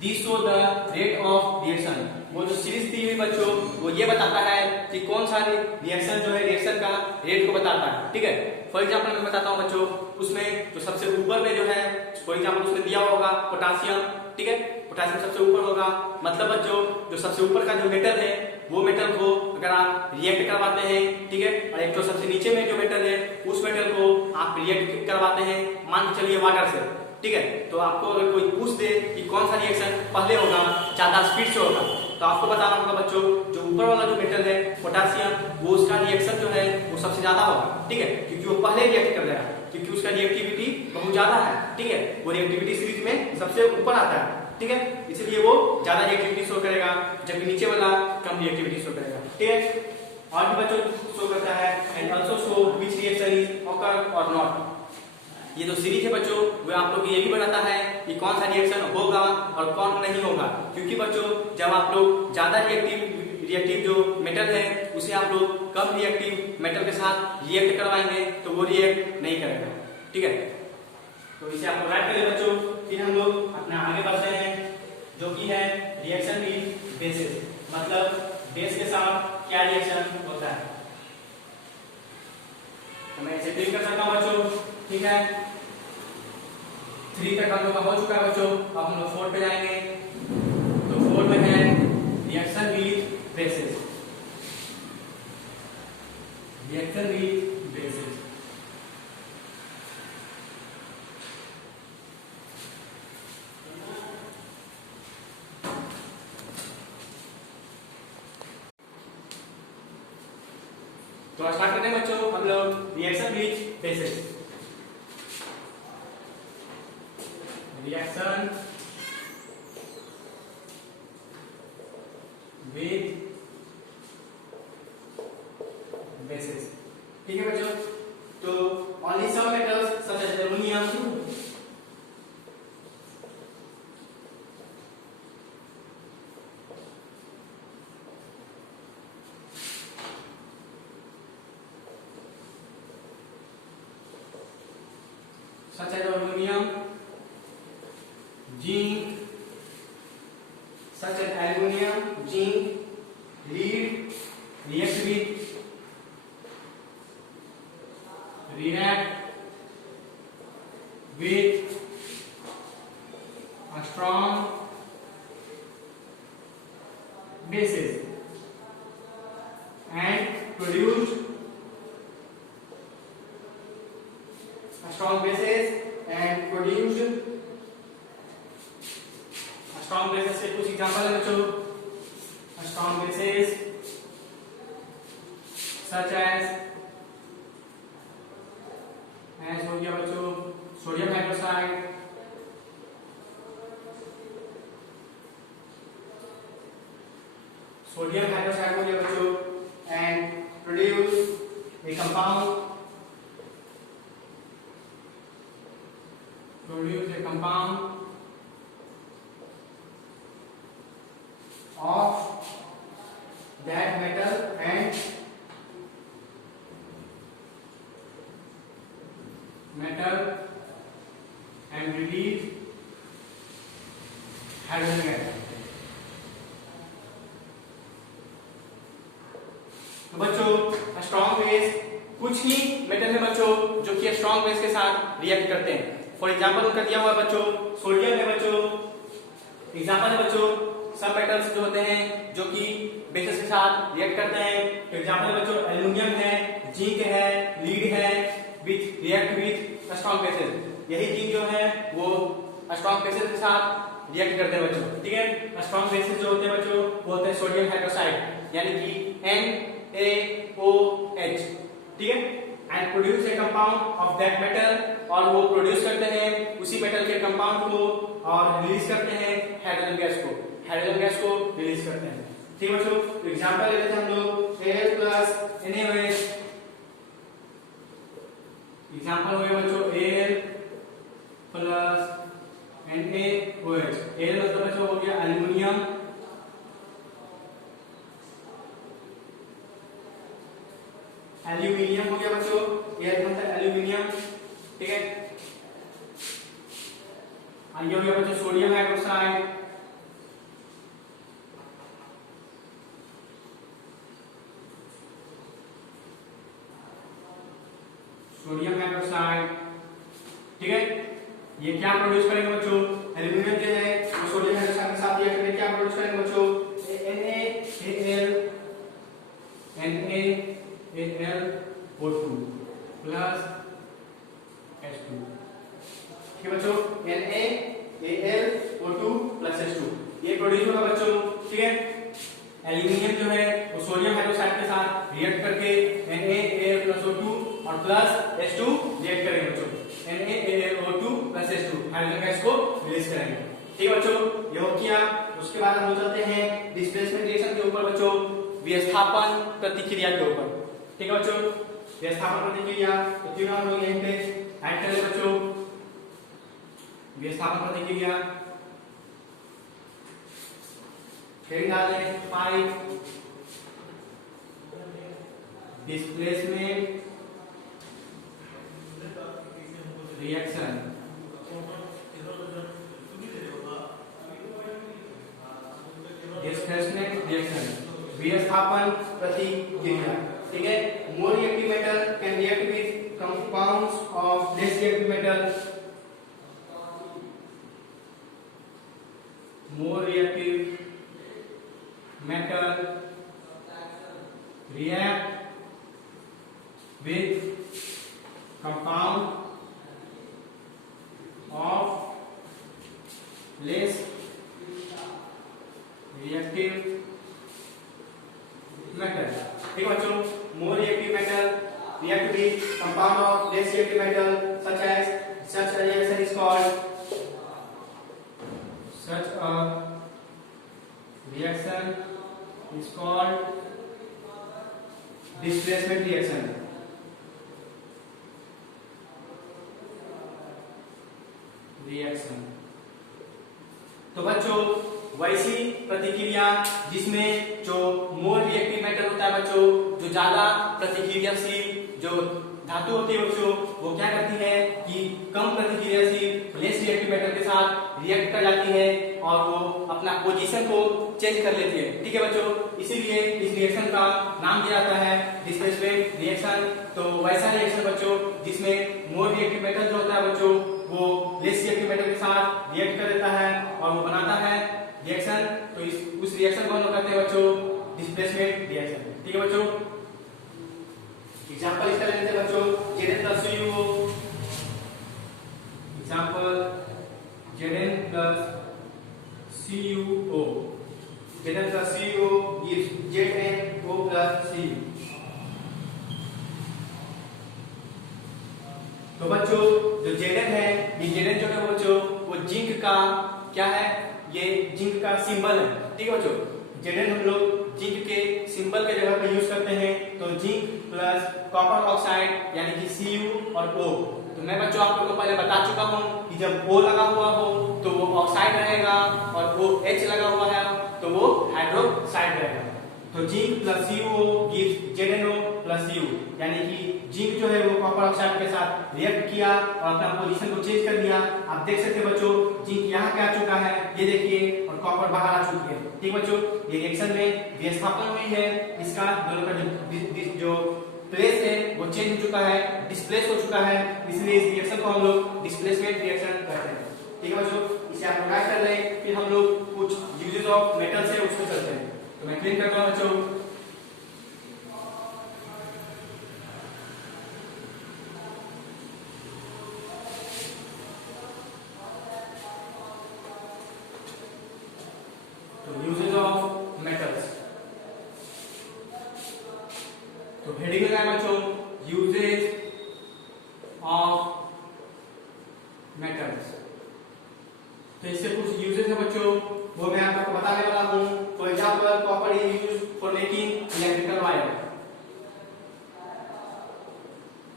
this show the rate of reaction, वो जो सीरीज दी हुई बच्चों वो ये बताता है कि कौन सा रिएक्शन जो है रिएक्शन का रेट को बताता है। ठीक है, फॉर एग्जांपल मैं बताता हूं बच्चों, उसमें जो सबसे ऊपर में जो है, फॉर एग्जांपल उसमें दिया होगा पोटासियम। ठीक है, पोटासियम सबसे ऊपर होगा, मतलब बच्चों जो सबसे ऊपर का जो मेटल है वो मेटल को अगर आप रिएक्ट करवाते हैं, ठीक है, और एक तो सबसे नीचे में जो मेटल है उस मेटल को आप रिएक्ट करवाते हैं, मान के चलिए वाटर से। ठीक है, तो आपको अगर कोई पूछ दे कि कौन सा रिएक्शन पहले होगा, ज्यादा स्पीड से होगा, तो आपको बताना होगा बच्चों जो ऊपर वाला जो मेटल है पोटासियम, वो उसका रिएक्शन जो है वो सबसे ज्यादा होगा। ठीक है, क्योंकि वो पहले रिएक्ट कर रहा है, क्योंकि उसका रिएक्टिविटी बहुत ज्यादा है। ठीक है, वो रिएक्टिविटी सीरीज में सबसे ऊपर आता है। ठीक है, इसलिए वो ज्यादा रिएक्टिविटी शो करेगा, जबकि नीचे वाला कम रिएक्टिविटी शो करेगा। ठीक है, और भी बच्चों शो करता है, and also show which reaction is occur और नॉट। ये जो सीरीज है बच्चों वो आप लोग ये भी बताता है कि कौन सा रिएक्शन होगा और कौन नहीं होगा, क्योंकि बच्चों जब आप लोग ज्यादा रिएक्टिव जो मेटल है उसे आप लोग कम रिएक्टिव मेटल के साथ रिएक्ट करवाएंगे तो वो रिएक्ट नहीं करेगा। ठीक है, तो इसे आप लोग राइट करें बच्चों। फिर हम लोग अपना आगे बढ़ते हैं, जो कि है रिएक्शन विद बेसेस, मतलब बेस के साथ क्या रिएक्शन होता है। तो मैं इसे क्लिक कर सकता हूं बच्चों। ठीक है, 3 तक हम लोग का हो चुका है बच्चों, अब हम लोग 4 पे जाएंगे। तो 4 में है reaction with bases, reaction with bases. तो स्टार्ट करते हैं बच्चों हम लोग reaction with bases. Reaction with bases. ठीक है बच्चों, तो only some metals such as aluminium, such as aluminum, zinc, such as aluminum, zinc, lead, react with a strong bases and produce such as हो गया बच्चों सोडियम हाइड्रोक्साइड, सोडियम हाइड्रोक्साइड हो गया बच्चों, and produce a compound, of that metal and release hydrogen gas। तो बच्चों स्ट्रॉन्ग बेस कुछ ही मेटल है बच्चों जो कि स्ट्रॉन्ग बेस के साथ रिएक्ट करते हैं। फॉर एग्जांपल उनका दिया हुआ है बच्चों सोडियम है बच्चों, एग्जांपल है बच्चों सब मेटल्स जो होते हैं जो कि बेसेस के साथ रिएक्ट करते हैं। तो एग्जांपल है बच्चों एल्युमिनियम है, जिंक है, लीड है, विच रिएक्ट विद स्ट्रॉन्ग बेसेस। यही चीज जो है वो स्ट्रॉन्ग बेसेस के साथ रिएक्ट करते हैं बच्चों, ठीक है। स्ट्रॉन्ग बेसेस जो होते हैं बच्चों वो होते हैं सोडियम हाइड्रोक्साइड यानी कि NaOH, ठीक है, and produce a compound of that metal, और वो प्रोड्यूस करते हैं उसी मेटल के कंपाउंड को और रिलीज करते हैं हाइड्रोजन गैस को, रिलीज करते हैं, ठीक है बच्चों। तो एग्जांपल लेते हैं हम लोग Al प्लस NaOH, एग्जांपल हो गया बच्चों Al प्लस NaOH। Al मतलब बच्चों हो गया एल्युमिनियम, एल्यूमिनियम हो गया बच्चों, Al मतलब एल्यूमिनियम, ठीक है। ये हो गया बच्चों सोडियम हाइड्रोक्साइड, ठीक है। ये क्या प्रोड्यूस करेंगे बच्चों, एल्यूमिनियम जो है वो सोडियम हाइड्रोक्साइड के साथ रिएक्ट करके क्या प्रोड्यूस करेंगे बच्चों, NaAlO2 प्लस H2, ठीक है बच्चों, NaAlO2 प्लस H2 ये प्रोड्यूस होगा बच्चों, ठीक है। एल्यूमिनियम जो है वो सोडियम हाइड्रोक्साइड के साथ रिएक्ट करके NaAlO2 और प्लस H2 रिएक्ट करेंगे बच्चों, NaAlO2 plus H2 hydrogen gas को रिलीज करेंगे, ठीक है बच्चों। ये हो किया। उसके बाद हम चलते हैं डिस्प्लेसमेंट रिएक्शन के ऊपर बच्चों, विस्थापन प्रतिक्रिया के ऊपर, ठीक है बच्चों। विस्थापन प्रतिक्रिया तो क्यों हम लोग यहीं पे ऐड करें बच्चों, विस्थापन प्रतिक्रिया फिर डालें 5 डिस्प्लेसमेंट रिएक्शन, विस्थापन प्रतिक्रिया, ठीक है। More reactive metal can react with compounds of less reactive metal, more reactive metal react with compound of less reactive metal, ठीक है बच्चों। more reactive metal react with compound of less reactive metal such a reaction is called displacement reaction, तो बच्चों वैसी प्रतिक्रिया जिसमें जो मोर रिएक्टिव मेटल होता है बच्चों, जो ज्यादा प्रतिक्रियाशील जो धातु होती है बच्चों, वो क्या करती है कि कम प्रतिक्रियाशील लेस रिएक्टिव मेटल के साथ रिएक्ट कर जाती है और वो अपना पोजीशन को चेंज कर लेती है, ठीक है बच्चों। इसीलिए इस रिएक्शन का नाम दिया जाता है डिस्प्लेसमेंट रिएक्शन। तो वैसा रिएक्शन बच्चों जिसमें मोर रिएक्टिव मेटल जो होता है बच्चों वो लेस रिएक्टिव मेटल के साथ रिएक्ट कर देता है और वो बनाता है रिएक्शन, तो उस रिएक्शन को हम लोग कहते हैं बच्चों डिस्प्लेसमेंट रिएक्शन, ठीक है बच्चों। एग्जांपल इसका लेते हैं बच्चों Zn+CuO, example Zn+CuO, Zn+CuO gives ZnO+Cu, तो बच्चों जो जेडन है, ये जेडन जो है बच्चों वो जिंक का क्या है, ये जिंक का सिंबल है। ठीक है बच्चों, जेडन हम लोग जिंक के सिंबल के जगह पे यूज करते हैं। तो जिंक प्लस कॉपर ऑक्साइड यानी कि Cu और O। तो मैं बच्चों आप लोगों को पहले बता चुका हूं कि जब O लगा हुआ हो तो वो ऑक्साइड रहेगा और OH लगा हुआ है तो वो हाइड्रोक्साइड रहेगा। तो zinc plus CuO gives ZnO plus Cu, यानी कि जिंक जो है वो कॉपर ऑक्साइड के साथ रिएक्ट किया और अपना पोजीशन को चेंज कर दिया। आप देख सकते हैं बच्चों जिंक यहाँ पे आ चुका है, ये देखिए, और कॉपर बाहर आ चुकी है। ठीक बच्चों, ये रिएक्शन में विस्थापन हुई है, इसका दोनों का जो प्लेस है वो चेंज हो चुका है, डिस्प्लेस हो चुका है, इसलिए इस रिएक्शन को हम लोग डिस्प्लेसमेंट रिएक्शन कहते हैं। ठीक है बच्चों, इसे आप लोग कर रहे हैं, फिर हम लोग कुछ यूजेस ऑफ मेटल्स है उसको चलते हैं। तो मैं क्लियर करता हूं बच्चों। तो यूजेस ऑफ मेटल्स, तो हेडिंग में क्या है बच्चों, यूजेस ऑफ मेटल्स। तो इससे कुछ यूजेस है बच्चों वो मैं आपको बताने वाला हूं। For example copper is used for making electrical wire,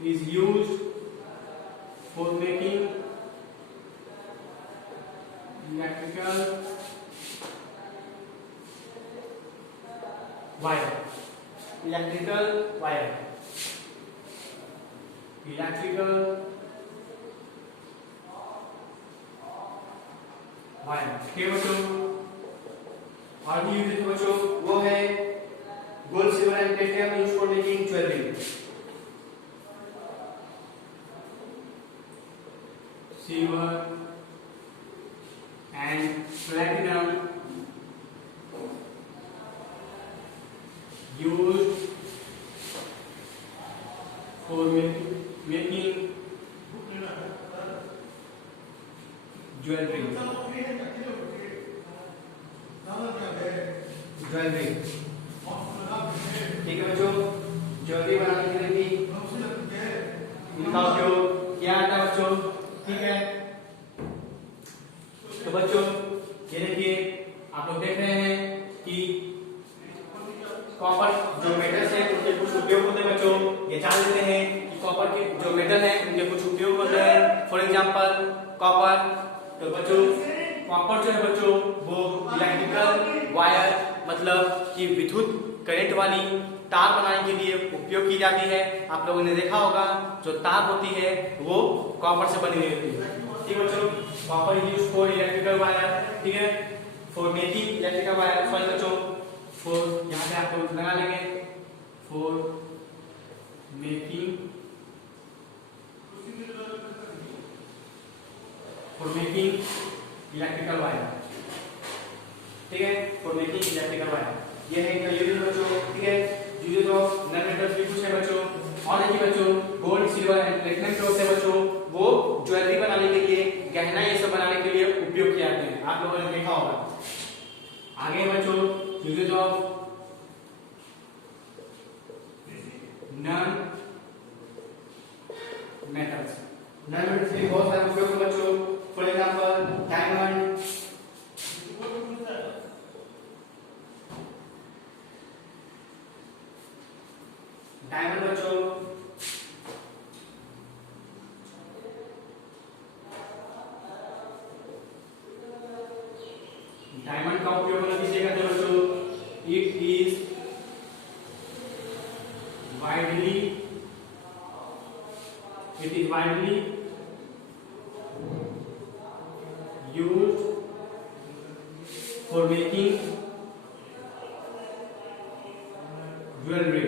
is used for making electrical wire, electrical wire, electrical wire। ठीक है बच्चों, और भी यूज बच्चों वो है gold silver and platinum used for making jewellery, silver and platinum used for making jewelry, ठीक है बच्चों, ज्वेलरी बनाने के लिए भी इनका उपयोग किया जाता है बच्चों। ठीक है, तो बच्चों ये देखिए, आप लोग देख रहे हैं कि कॉपर जो मेटल्स है उनके कुछ उपयोग होते हैं बच्चों। ये जान लेते हैं कि कॉपर के जो मेटल है उनके कुछ उपयोग होते हैं। फॉर एग्जांपल कॉपर, तो बच्चों कॉपर जो है बच्चों वो इलेक्ट्रिकल वायर मतलब कि विद्युत करंट वाली तार बनाने के लिए उपयोग की जाती है। आप लोगों ने देखा होगा जो तार होती है वो कॉपर से बनी हुई होती है। ठीक है बच्चों, copper is used for electrical wire, ठीक है, for making electrical wire. Sorry बच्चों, फॉर यहाँ पे आप लोग लगा लेंगे, फॉर मेकिंग इलेक्ट्रिकल वायर, ठीक है, फॉर मेकिंग इलेक्ट्रिकल वायर। ये है इनका यूजेस बच्चों। ठीक है, यूजेस ऑफ नॉन मेटल्स भी कुछ है बच्चों। और देखिए बच्चों गोल्ड सिल्वर एंड प्लेटिनम जो होते हैं बच्चों वो ज्वेलरी बनाने के लिए, गहना ये सब बनाने के लिए उपयोग किए जाते हैं। आप लोगों ने देखा होगा। आगे बच्चों uses of non metals, non metals के बहुत सारे उपयोग हैं बच्चों। फॉर एग्जांपल डायमंड, डायमंड बच्चों डायमंड का उपयोग हम किसे कहते हैं बच्चों, it is widely used for making jewelry।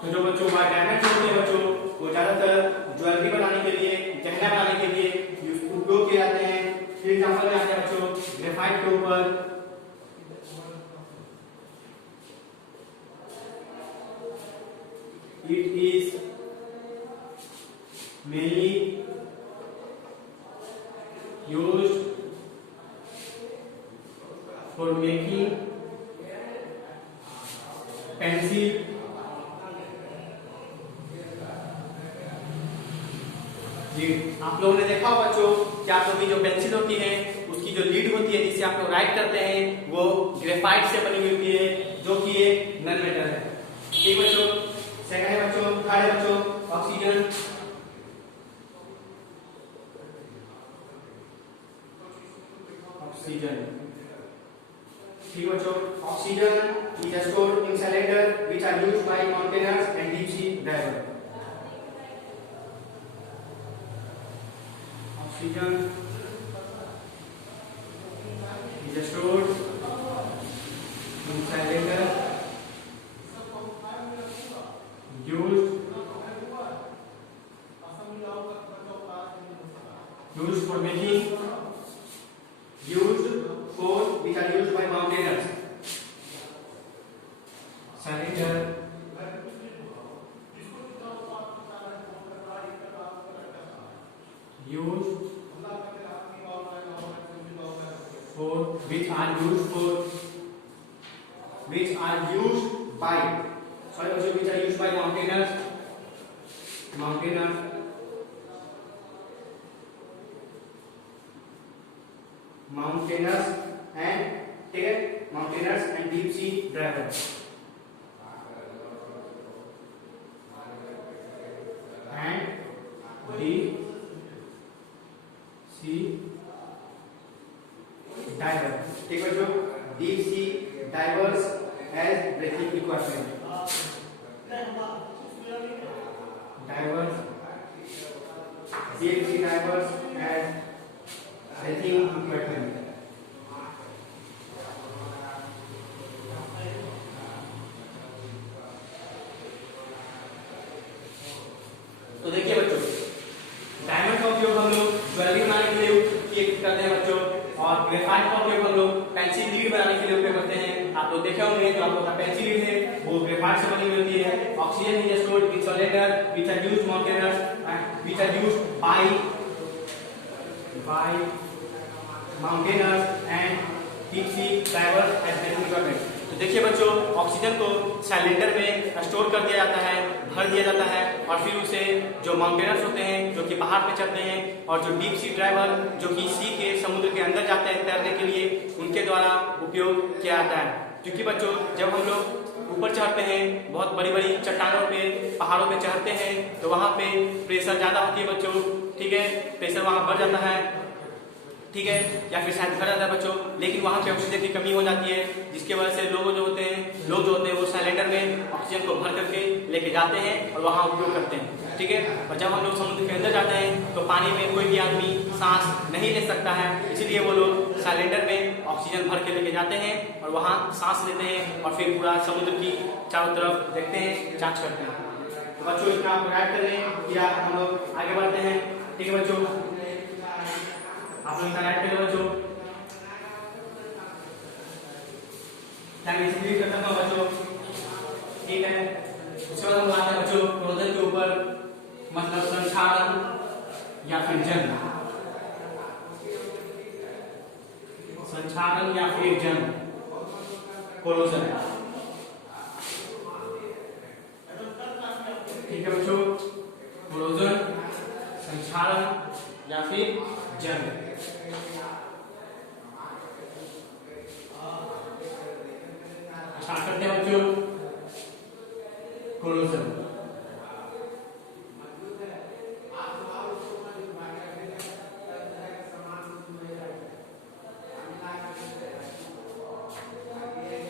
तो जो बच्चों डायमंड होते हैं बच्चों वो ज्यादातर ज्वेलरी बनाने के लिए, गहना बनाने के लिए उपयोग किए जाते हैं। फॉर एग्जांपल में आते हैं बच्चों ग्रेफाइट के ऊपर, it is mainly used for making pencil lead. आप लोगों ने देखा होगा बच्चों कि आप लोगों की जो पेंसिल होती है उसकी जो लीड होती है जिससे आप लोग राइट करते हैं वो ग्रेफाइट से बनी हुई होती है जो कि एक नॉन मेटल है। ठीक बच्चों, सेकंड है बच्चों, थर्ड है बच्चों ऑक्सीजन। ऑक्सीजन, ठीक बच्चों, oxygen is stored in cylinder which are used by mountaineers and deep sea divers. Oxygen is stored in cylinder used for making which are used by mountaineers. Cylinder used for which are used by which are used by mountaineers and deep sea divers. ठीक है बच्चों, deep sea divers as breathing equipment. Deep sea divers as breathing equipment. तो देखिए बच्चों, डायमंड का उपयोग हम लोग ज्वेलरी बनाने के लिए करते हैं बच्चों, और ग्रेफाइट का उपयोग हम लोग पेंसिल लीड बनाने के लिए उपयोग करते हैं। आप लोग देखे होंगे जो आप लोग का पेंसिल लीड है वो ग्रेफाइट से बनी हुई होती है। Oxygen is stored in cylinder which are used mountaineers which are used by mountaineers and deep sea divers as breathing equipment. तो देखिए बच्चों, ऑक्सीजन को सिलेंडर में स्टोर कर दिया जाता है, भर दिया जाता है, और फिर उसे जो माउंटेनर्स होते हैं जो कि पहाड़ पे चढ़ते हैं, और जो डीप सी ड्राइवर जो कि सी के समुद्र के अंदर जाते हैं तैरने के लिए, उनके द्वारा उपयोग किया जाता है। क्योंकि बच्चों जब हम लोग ऊपर चढ़ते हैं, बहुत बड़ी बड़ी चट्टानों पे पहाड़ों पे चढ़ते हैं, तो वहाँ पे प्रेशर ज्यादा होती है बच्चों। ठीक है, प्रेशर वहाँ बढ़ जाता है, ठीक है, या फिर शायद भर जाता है बच्चों, लेकिन वहाँ पे ऑक्सीजन की कमी हो जाती है, जिसके वजह से लोग जो होते हैं वो सिलेंडर में ऑक्सीजन को भर करके लेके जाते हैं और वहाँ उपयोग करते हैं। ठीक है, और जब हम लोग समुद्र के अंदर जाते हैं तो पानी में कोई भी आदमी सांस नहीं ले सकता है, इसलिए वो लोग सिलेंडर में ऑक्सीजन भर के लेके जाते हैं और वहाँ सांस लेते हैं, और फिर पूरा समुद्र की चारों तरफ देखते हैं, जांच करते हैं। तो बच्चों इतना आप गाइड कर रहे हैं, या हम लोग आगे बढ़ते हैं। ठीक है बच्चों, आप लोग इतना गाइड कर बच्चों, इसलिए करता हूँ बच्चों। ठीक है, उसके बाद हम आते हैं बच्चों क्लोजन के ऊपर, मतलब संक्षारण या फिर जंग। संक्षारण या फिर जंग, कोलोजन। ठीक है बच्चों, कोलोजन, संक्षारण या फिर जंग। स्टार्ट करते हैं बच्चों, कोलोजन।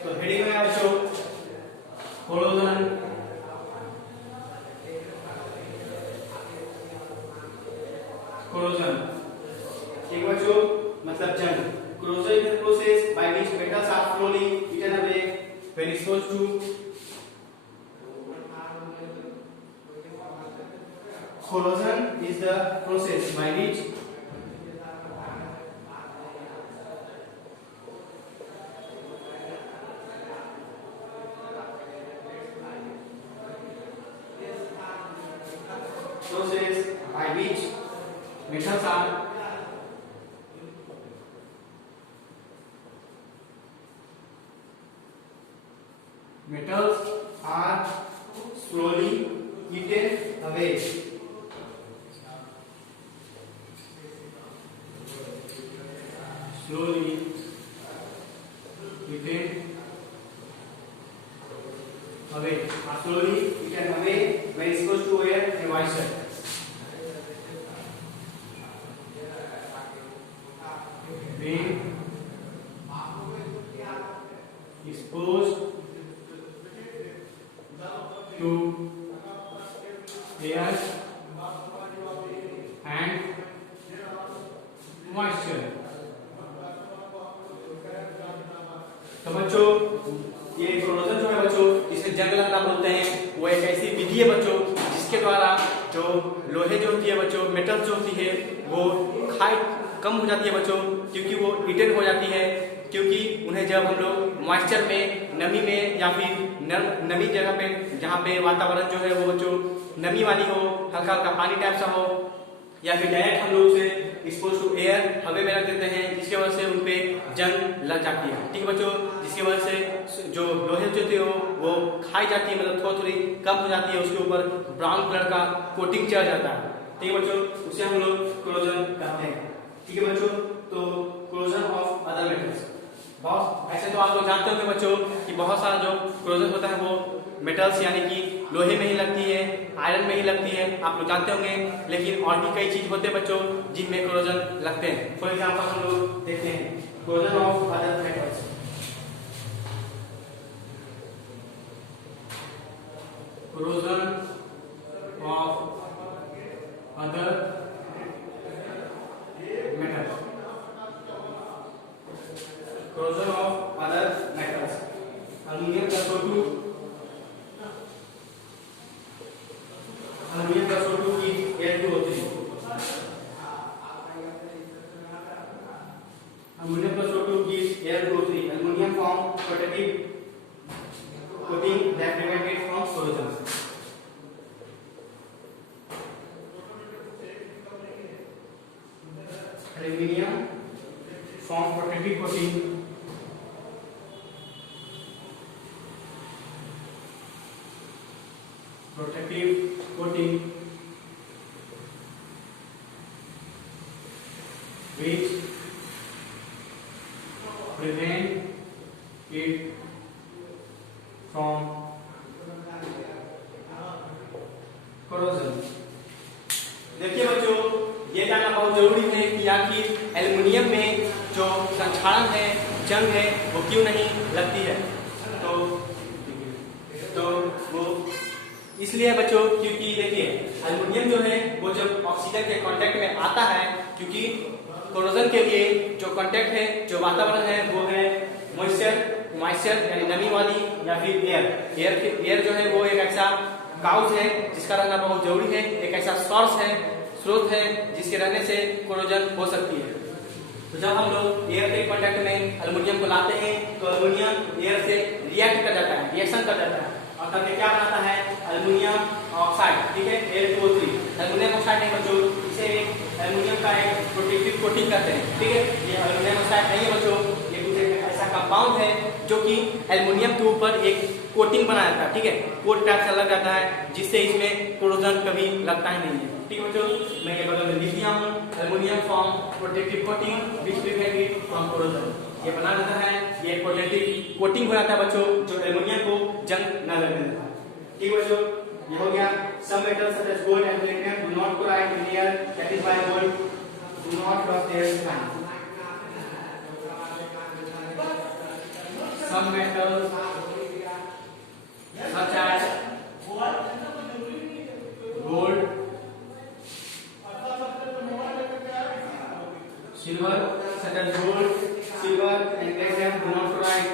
तो हेडिंग में बच्चों कोलोजन, एक बच्चों मतलब जंग। कोलोजन is the process by which metals are slowly eaten away when exposed to corrosion is the process by which metals are slowly eaten away away. Slowly you can away when it's goes to air and moisture. When exposed to air and moisture. तो बच्चों ये क्लोरोजन जो है बच्चों जिसे जंग लगना बोलते हैं, वो एक ऐसी विधि है बच्चों जिसके द्वारा जो लोहे जो होती है बच्चों, मेटल जो होती है वो खाई कम हो जाती है बच्चों, क्योंकि वो रिटेन हो जाती है, क्योंकि उन्हें जब हम लोग मॉइस्चर में, नमी में या फिर नमी जगह पे जहाँ पे वातावरण जो है वो बच्चों नमी वाली हो, हल्का हल्का पानी टाइप सा हो, या फिर डायरेक्ट हम लोग उसे एक्सपोज टू एयर हवा में रख देते हैं, जिसकी वजह से उनपे जंग लग जाती है। ठीक है बच्चों, जिसकी वजह से जो लोहे जो हो वो खाई जाती है, मतलब थोड़ी थोड़ी कम हो जाती है, उसके ऊपर ब्राउन कलर का कोटिंग चढ़ जाता है। ठीक है बच्चों, उसे हम लोग क्लोजन कहते हैं। ठीक है बच्चों, तो क्लोजन ऑफ अदर मेटल्स, बहुत ऐसे तो आप लोग जानते होंगे बच्चों कि बहुत सारा जो क्लोजन होता है वो मेटल्स यानी कि लोहे में ही लगती है, आयरन में ही लगती है, आप लोग जानते होंगे, लेकिन और भी कई चीज होते हैं बच्चों जिनमें क्लोजन लगते हैं। फॉर एग्जांपल हम लोग देखते हैं corrosion of other metals. Corrosion of other metals, corrosion of other metals, aluminium का SO2, अल्युमिनियम का SO2 की Al2O3, अल्युमिनियम का SO2 की Al2O3, aluminium form protective coating that prevent it from corrosion. Aluminium form protective coating which prevent it from corrosion. देखिए बच्चों, ये जानना बहुत जरूरी है कि आखिर एल्युमिनियम में जो संक्षारण है, जंग है, वो क्यों नहीं लगती है। तो वो इसलिए बच्चों क्योंकि देखिए एल्युमिनियम जो है वो जब ऑक्सीजन के कांटेक्ट में आता है, क्योंकि कोरोजन के लिए जो कांटेक्ट है, जो वातावरण है वो है मॉइस्चर यानी नमी वाली, या फिर एयर जो है वो एक ऐसा काउज है जिसका रहना बहुत जरूरी है, एक ऐसा स्रोत है जिसके रहने से कोरोजन हो सकती है। तो जब हम लोग एयर के कांटेक्ट में एल्युमिनियम को लाते हैं तो एल्युमिनियम एयर से रिएक्ट कर जाता है, रिएक्शन कर जाता है, और तब क्या बनाता है एल्युमिनियम ऑक्साइड। ठीक है, Al2O3 एल्युमिनियम ऑक्साइड नहीं बच्चों, इसे एल्युमिनियम का एक प्रोटेक्टिव कोटिंग करते हैं। ठीक है, ये एल्युमिनियम ऑक्साइड नहीं है बच्चों, ये कुछ एक ऐसा कंपाउंड है जो कि एल्युमिनियम के ऊपर एक कोटिंग बनाया जाता है। ठीक है, कोट टाइप से लग जाता है, जिससे इसमें कोरोजन कभी लगता ही नहीं है। ठीक है बच्चों, मैं ये बगल में लिख दिया हूँ, aluminium form protective coating which prevent it from corrosion. ये बना देता है, ये प्रोटेक्टिव कोटिंग हो जाता है बच्चों, जो एल्युमिनियम को जंग न लगने देता है। ठीक है बच्चों, ये हो गया। Some metals such as gold and platinum do not corrode in air, that is why gold do not lose their shine. Some metals such as gold, silver, such as gold, silver and platinum do not corrode.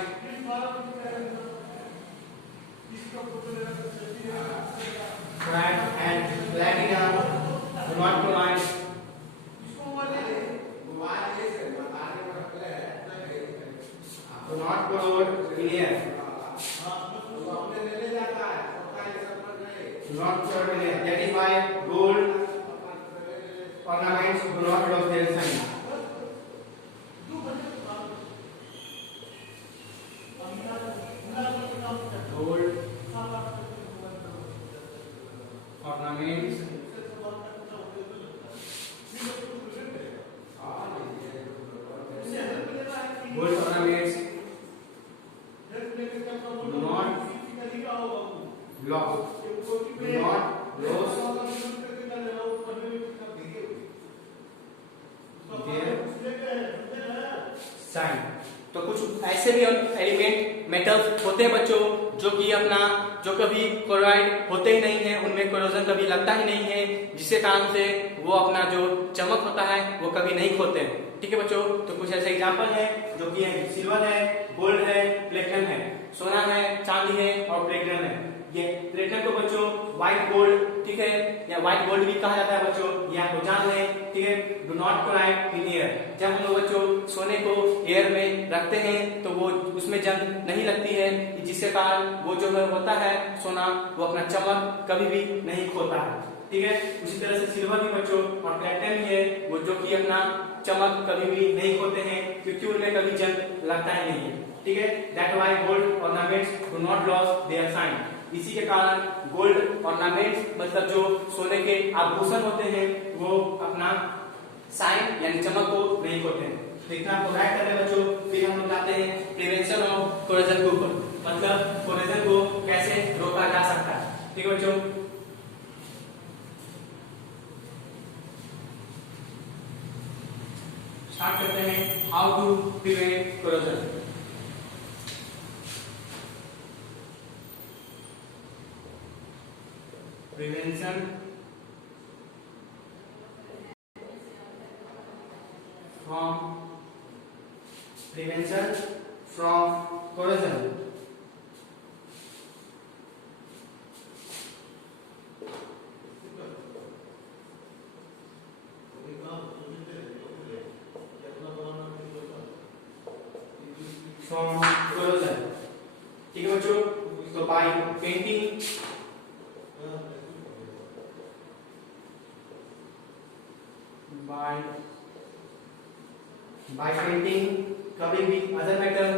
And platinum do not corrode. Do not corrode in air. Do not corrode in air. That is why gold ornaments do not lose their shine. Gold ornaments do not loss, do not loss shine. तो कुछ ऐसे भी एलिमेंट मेटल्स होते हैं बच्चों जो कि अपना जो कभी क्लोराइड होते ही नहीं है, उनमें कोरोजन कभी लगता ही नहीं है, जिसके कारण से वो अपना जो चमक होता है वो कभी नहीं खोते हैं। ठीक है बच्चों, तो कुछ ऐसे एग्जांपल है जो कि है सिल्वर है, गोल्ड है, प्लेटिनम है, सोना है, चांदी है और प्लेटिनम है। ये प्लेटिनम को बच्चों व्हाइट गोल्ड, ठीक है, या व्हाइट गोल्ड भी कहा जाता है बच्चों, ये आपको जान लें। ठीक है, do not corrode in air. जब हम लोग बच्चों सोने को एयर में रखते हैं तो वो उसमें जंग नहीं लगती है, जिसके कारण वो जो है होता है सोना, वो अपना चमक कभी भी नहीं खोता है। ठीक है, उसी तरह से सिल्वर भी बच्चों और प्लेटिनम ही है वो जो कि अपना चमक कभी भी नहीं खोते हैं, क्योंकि उनमें कभी जंग लगता ही नहीं है। ठीक है, that why gold ornaments do not loss their shine. इसी के कारण गोल्ड ऑर्नामेंट्स मतलब जो सोने के आभूषण होते हैं वो अपना साइन यानी चमक को नहीं खोते हैं। तो इतना आपको राइट करना है बच्चों। फिर हम लोग जाते हैं प्रिवेंशन ऑफ कोरोजन के ऊपर, मतलब कोरोजन को कैसे रोका जा सकता है। ठीक है बच्चों, स्टार्ट करते हैं how to prevent corrosion. Prevention from corrosion. From corrosion, ठीक है बच्चों। तो by painting, by painting, covering with other metal,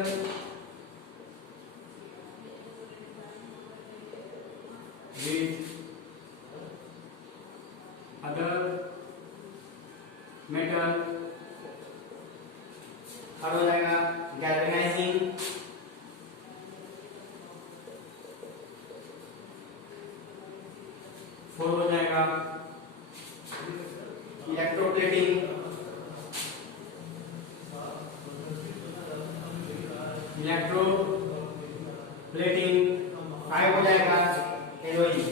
और हो जाएगा गैल्वेनाइजिंग, फोर हो जाएगा इलेक्ट्रोप्लेटिंग, फाइव हो जाएगा एलोइंग।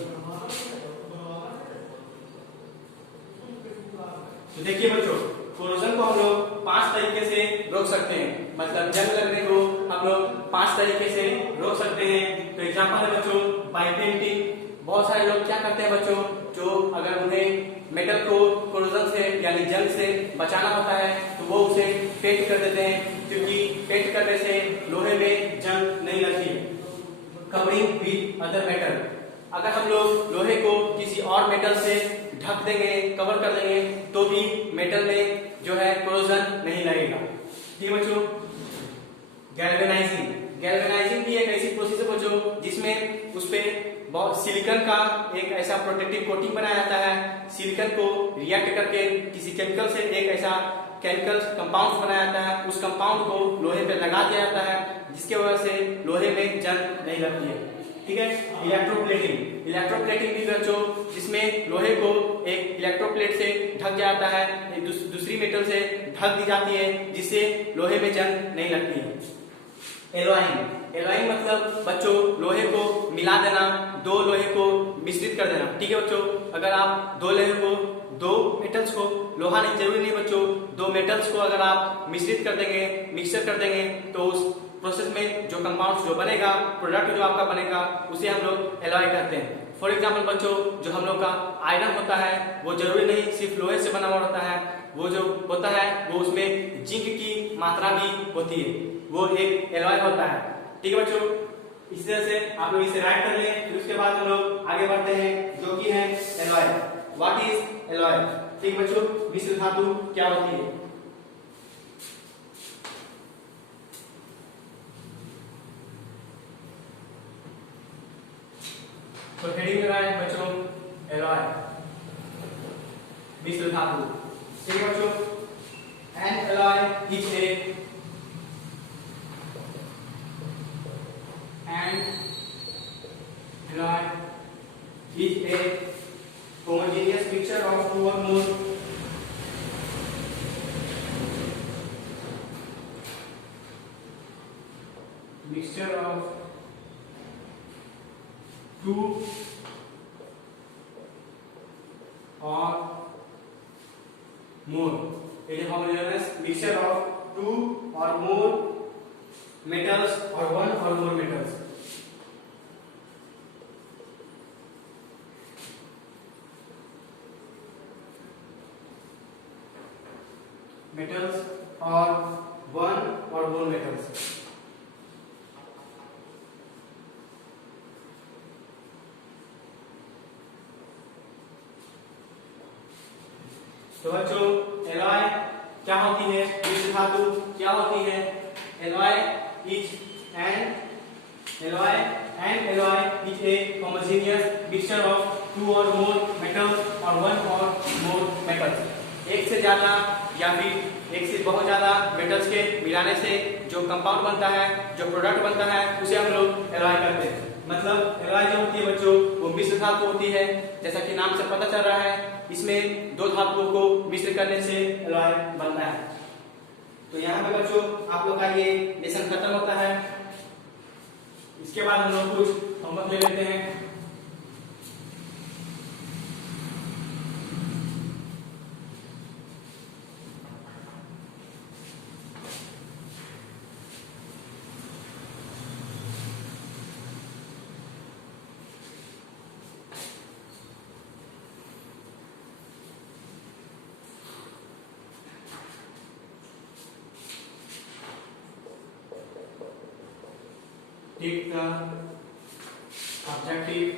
तो देखिए बच्चों, कोरोजन को हम लोग 5 तरीके से रोक सकते हैं, मतलब जंग लगने को हम लोग 5 तरीके से रोक सकते हैं। तो एग्जांपल है बच्चों बाय पेंटिंग। बहुत सारे लोग क्या करते हैं बच्चों, जो अगर उन्हें मेटल को कोरोजन से यानी जंग से बचाना होता है तो वो उसे पेंट कर देते हैं, क्योंकि पेंट करने से लोहे में जंग नहीं लगती है। कवरिंग विद अदर मेटल, अगर हम लोग लोहे को किसी और मेटल से ढक देंगे, कवर कर देंगे, तो भी मेटल में जो है कोरोजन नहीं लगेगा। ठीक है बच्चों। गैल्वेनाइजिंग भी एक ऐसी प्रोसेस है बच्चों जिसमें उस पे सिलिकॉन का एक ऐसा प्रोटेक्टिव कोटिंग बनाया जाता है। सिलिकॉन को रिएक्ट करके किसी केमिकल से एक ऐसा केमिकल कंपाउंड बनाया जाता है, उस कंपाउंड को लोहे पे लगा दिया जाता है, जिसके वजह से लोहे में जंग नहीं लगती है। ठीक है। इलेक्ट्रोप्लेटिंग भी बच्चों जिसमें लोहे को एक इलेक्ट्रोप्लेट से ढक जाता है, दूसरी मेटल से ढक दी जाती है, जिससे लोहे में जंग नहीं लगती है। एलॉइंग मतलब बच्चों लोहे को मिला देना, दो लोहे को मिश्रित कर देना। ठीक है बच्चों, अगर आप दो मेटल्स को, लोहा नहीं जरूरी नहीं बच्चों, दो मेटल्स को अगर आप मिश्रित कर देंगे, मिक्सर कर देंगे, तो उस प्रोसेस में जो कंपाउंड जो बनेगा, प्रोडक्ट जो आपका बनेगा, उसे हम लोग एलॉय कहते हैं। फॉर एग्जाम्पल बच्चों, जो हम लोग का आयरन होता है वो जरूरी नहीं सिर्फ लोहे से बना हुआ होता है, वो जो होता है वो उसमें जिंक की मात्रा भी होती है, वो एक एलॉय होता है। ठीक है बच्चों, इस तरह से आप लोग इसे राइट कर लें। फिर उसके बाद हम लोग आगे बढ़ते हैं, जो कि है एलॉय। What is alloy? ठीक बच्चों, मिश्र धातु क्या होती है? तो हेडिंग में है बच्चों एलॉय, मिश्र धातु। ठीक है बच्चों, N alloy is A alloy is a homogeneous mixture of two or more two or more. It is homogeneous mixture of two or more metals or one or more metals. Metals or one or more metals. तो बच्चों एलॉय क्या होती है, मिश्र धातु क्या होती है? Alloy is an alloy is a homogeneous mixture of two और मोर मेटल्स और वन और मोर मेटल्स। एक से ज्यादा या फिर एक से बहुत ज्यादा मेटल्स के मिलाने से जो कंपाउंड बनता है, जो प्रोडक्ट बनता है, उसे हम लोग एलॉय कहते हैं। मतलब एलॉय जो होती है बच्चों वो मिश्र धातु होती है, जैसा कि नाम से पता चल रहा है, इसमें दो धातुओं को मिश्र करने से एलॉय बनता है। तो यहाँ पे बच्चों आप लोग का ये लेसन खत्म होता है। इसके बाद हम लोग कुछ होमवर्क ले लेते हैं। Take the objective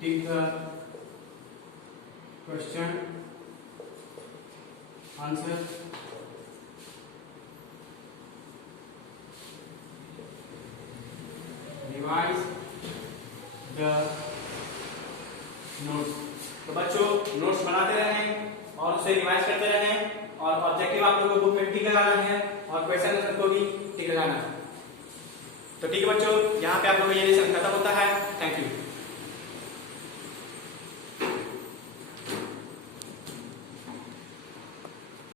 take the question answer revise the notes। तो बच्चों नोट्स बनाते रहें और उसे रिवाइज करते रहें और ऑब्जेक्टिव आप लोगों को बुक में टिक लगाना है और क्वेश्चन आंसर को भी टिक लगाना है। तो ठीक है बच्चों, यहाँ पे आप लोगों का ये लेसन खत्म होता है। Thank you.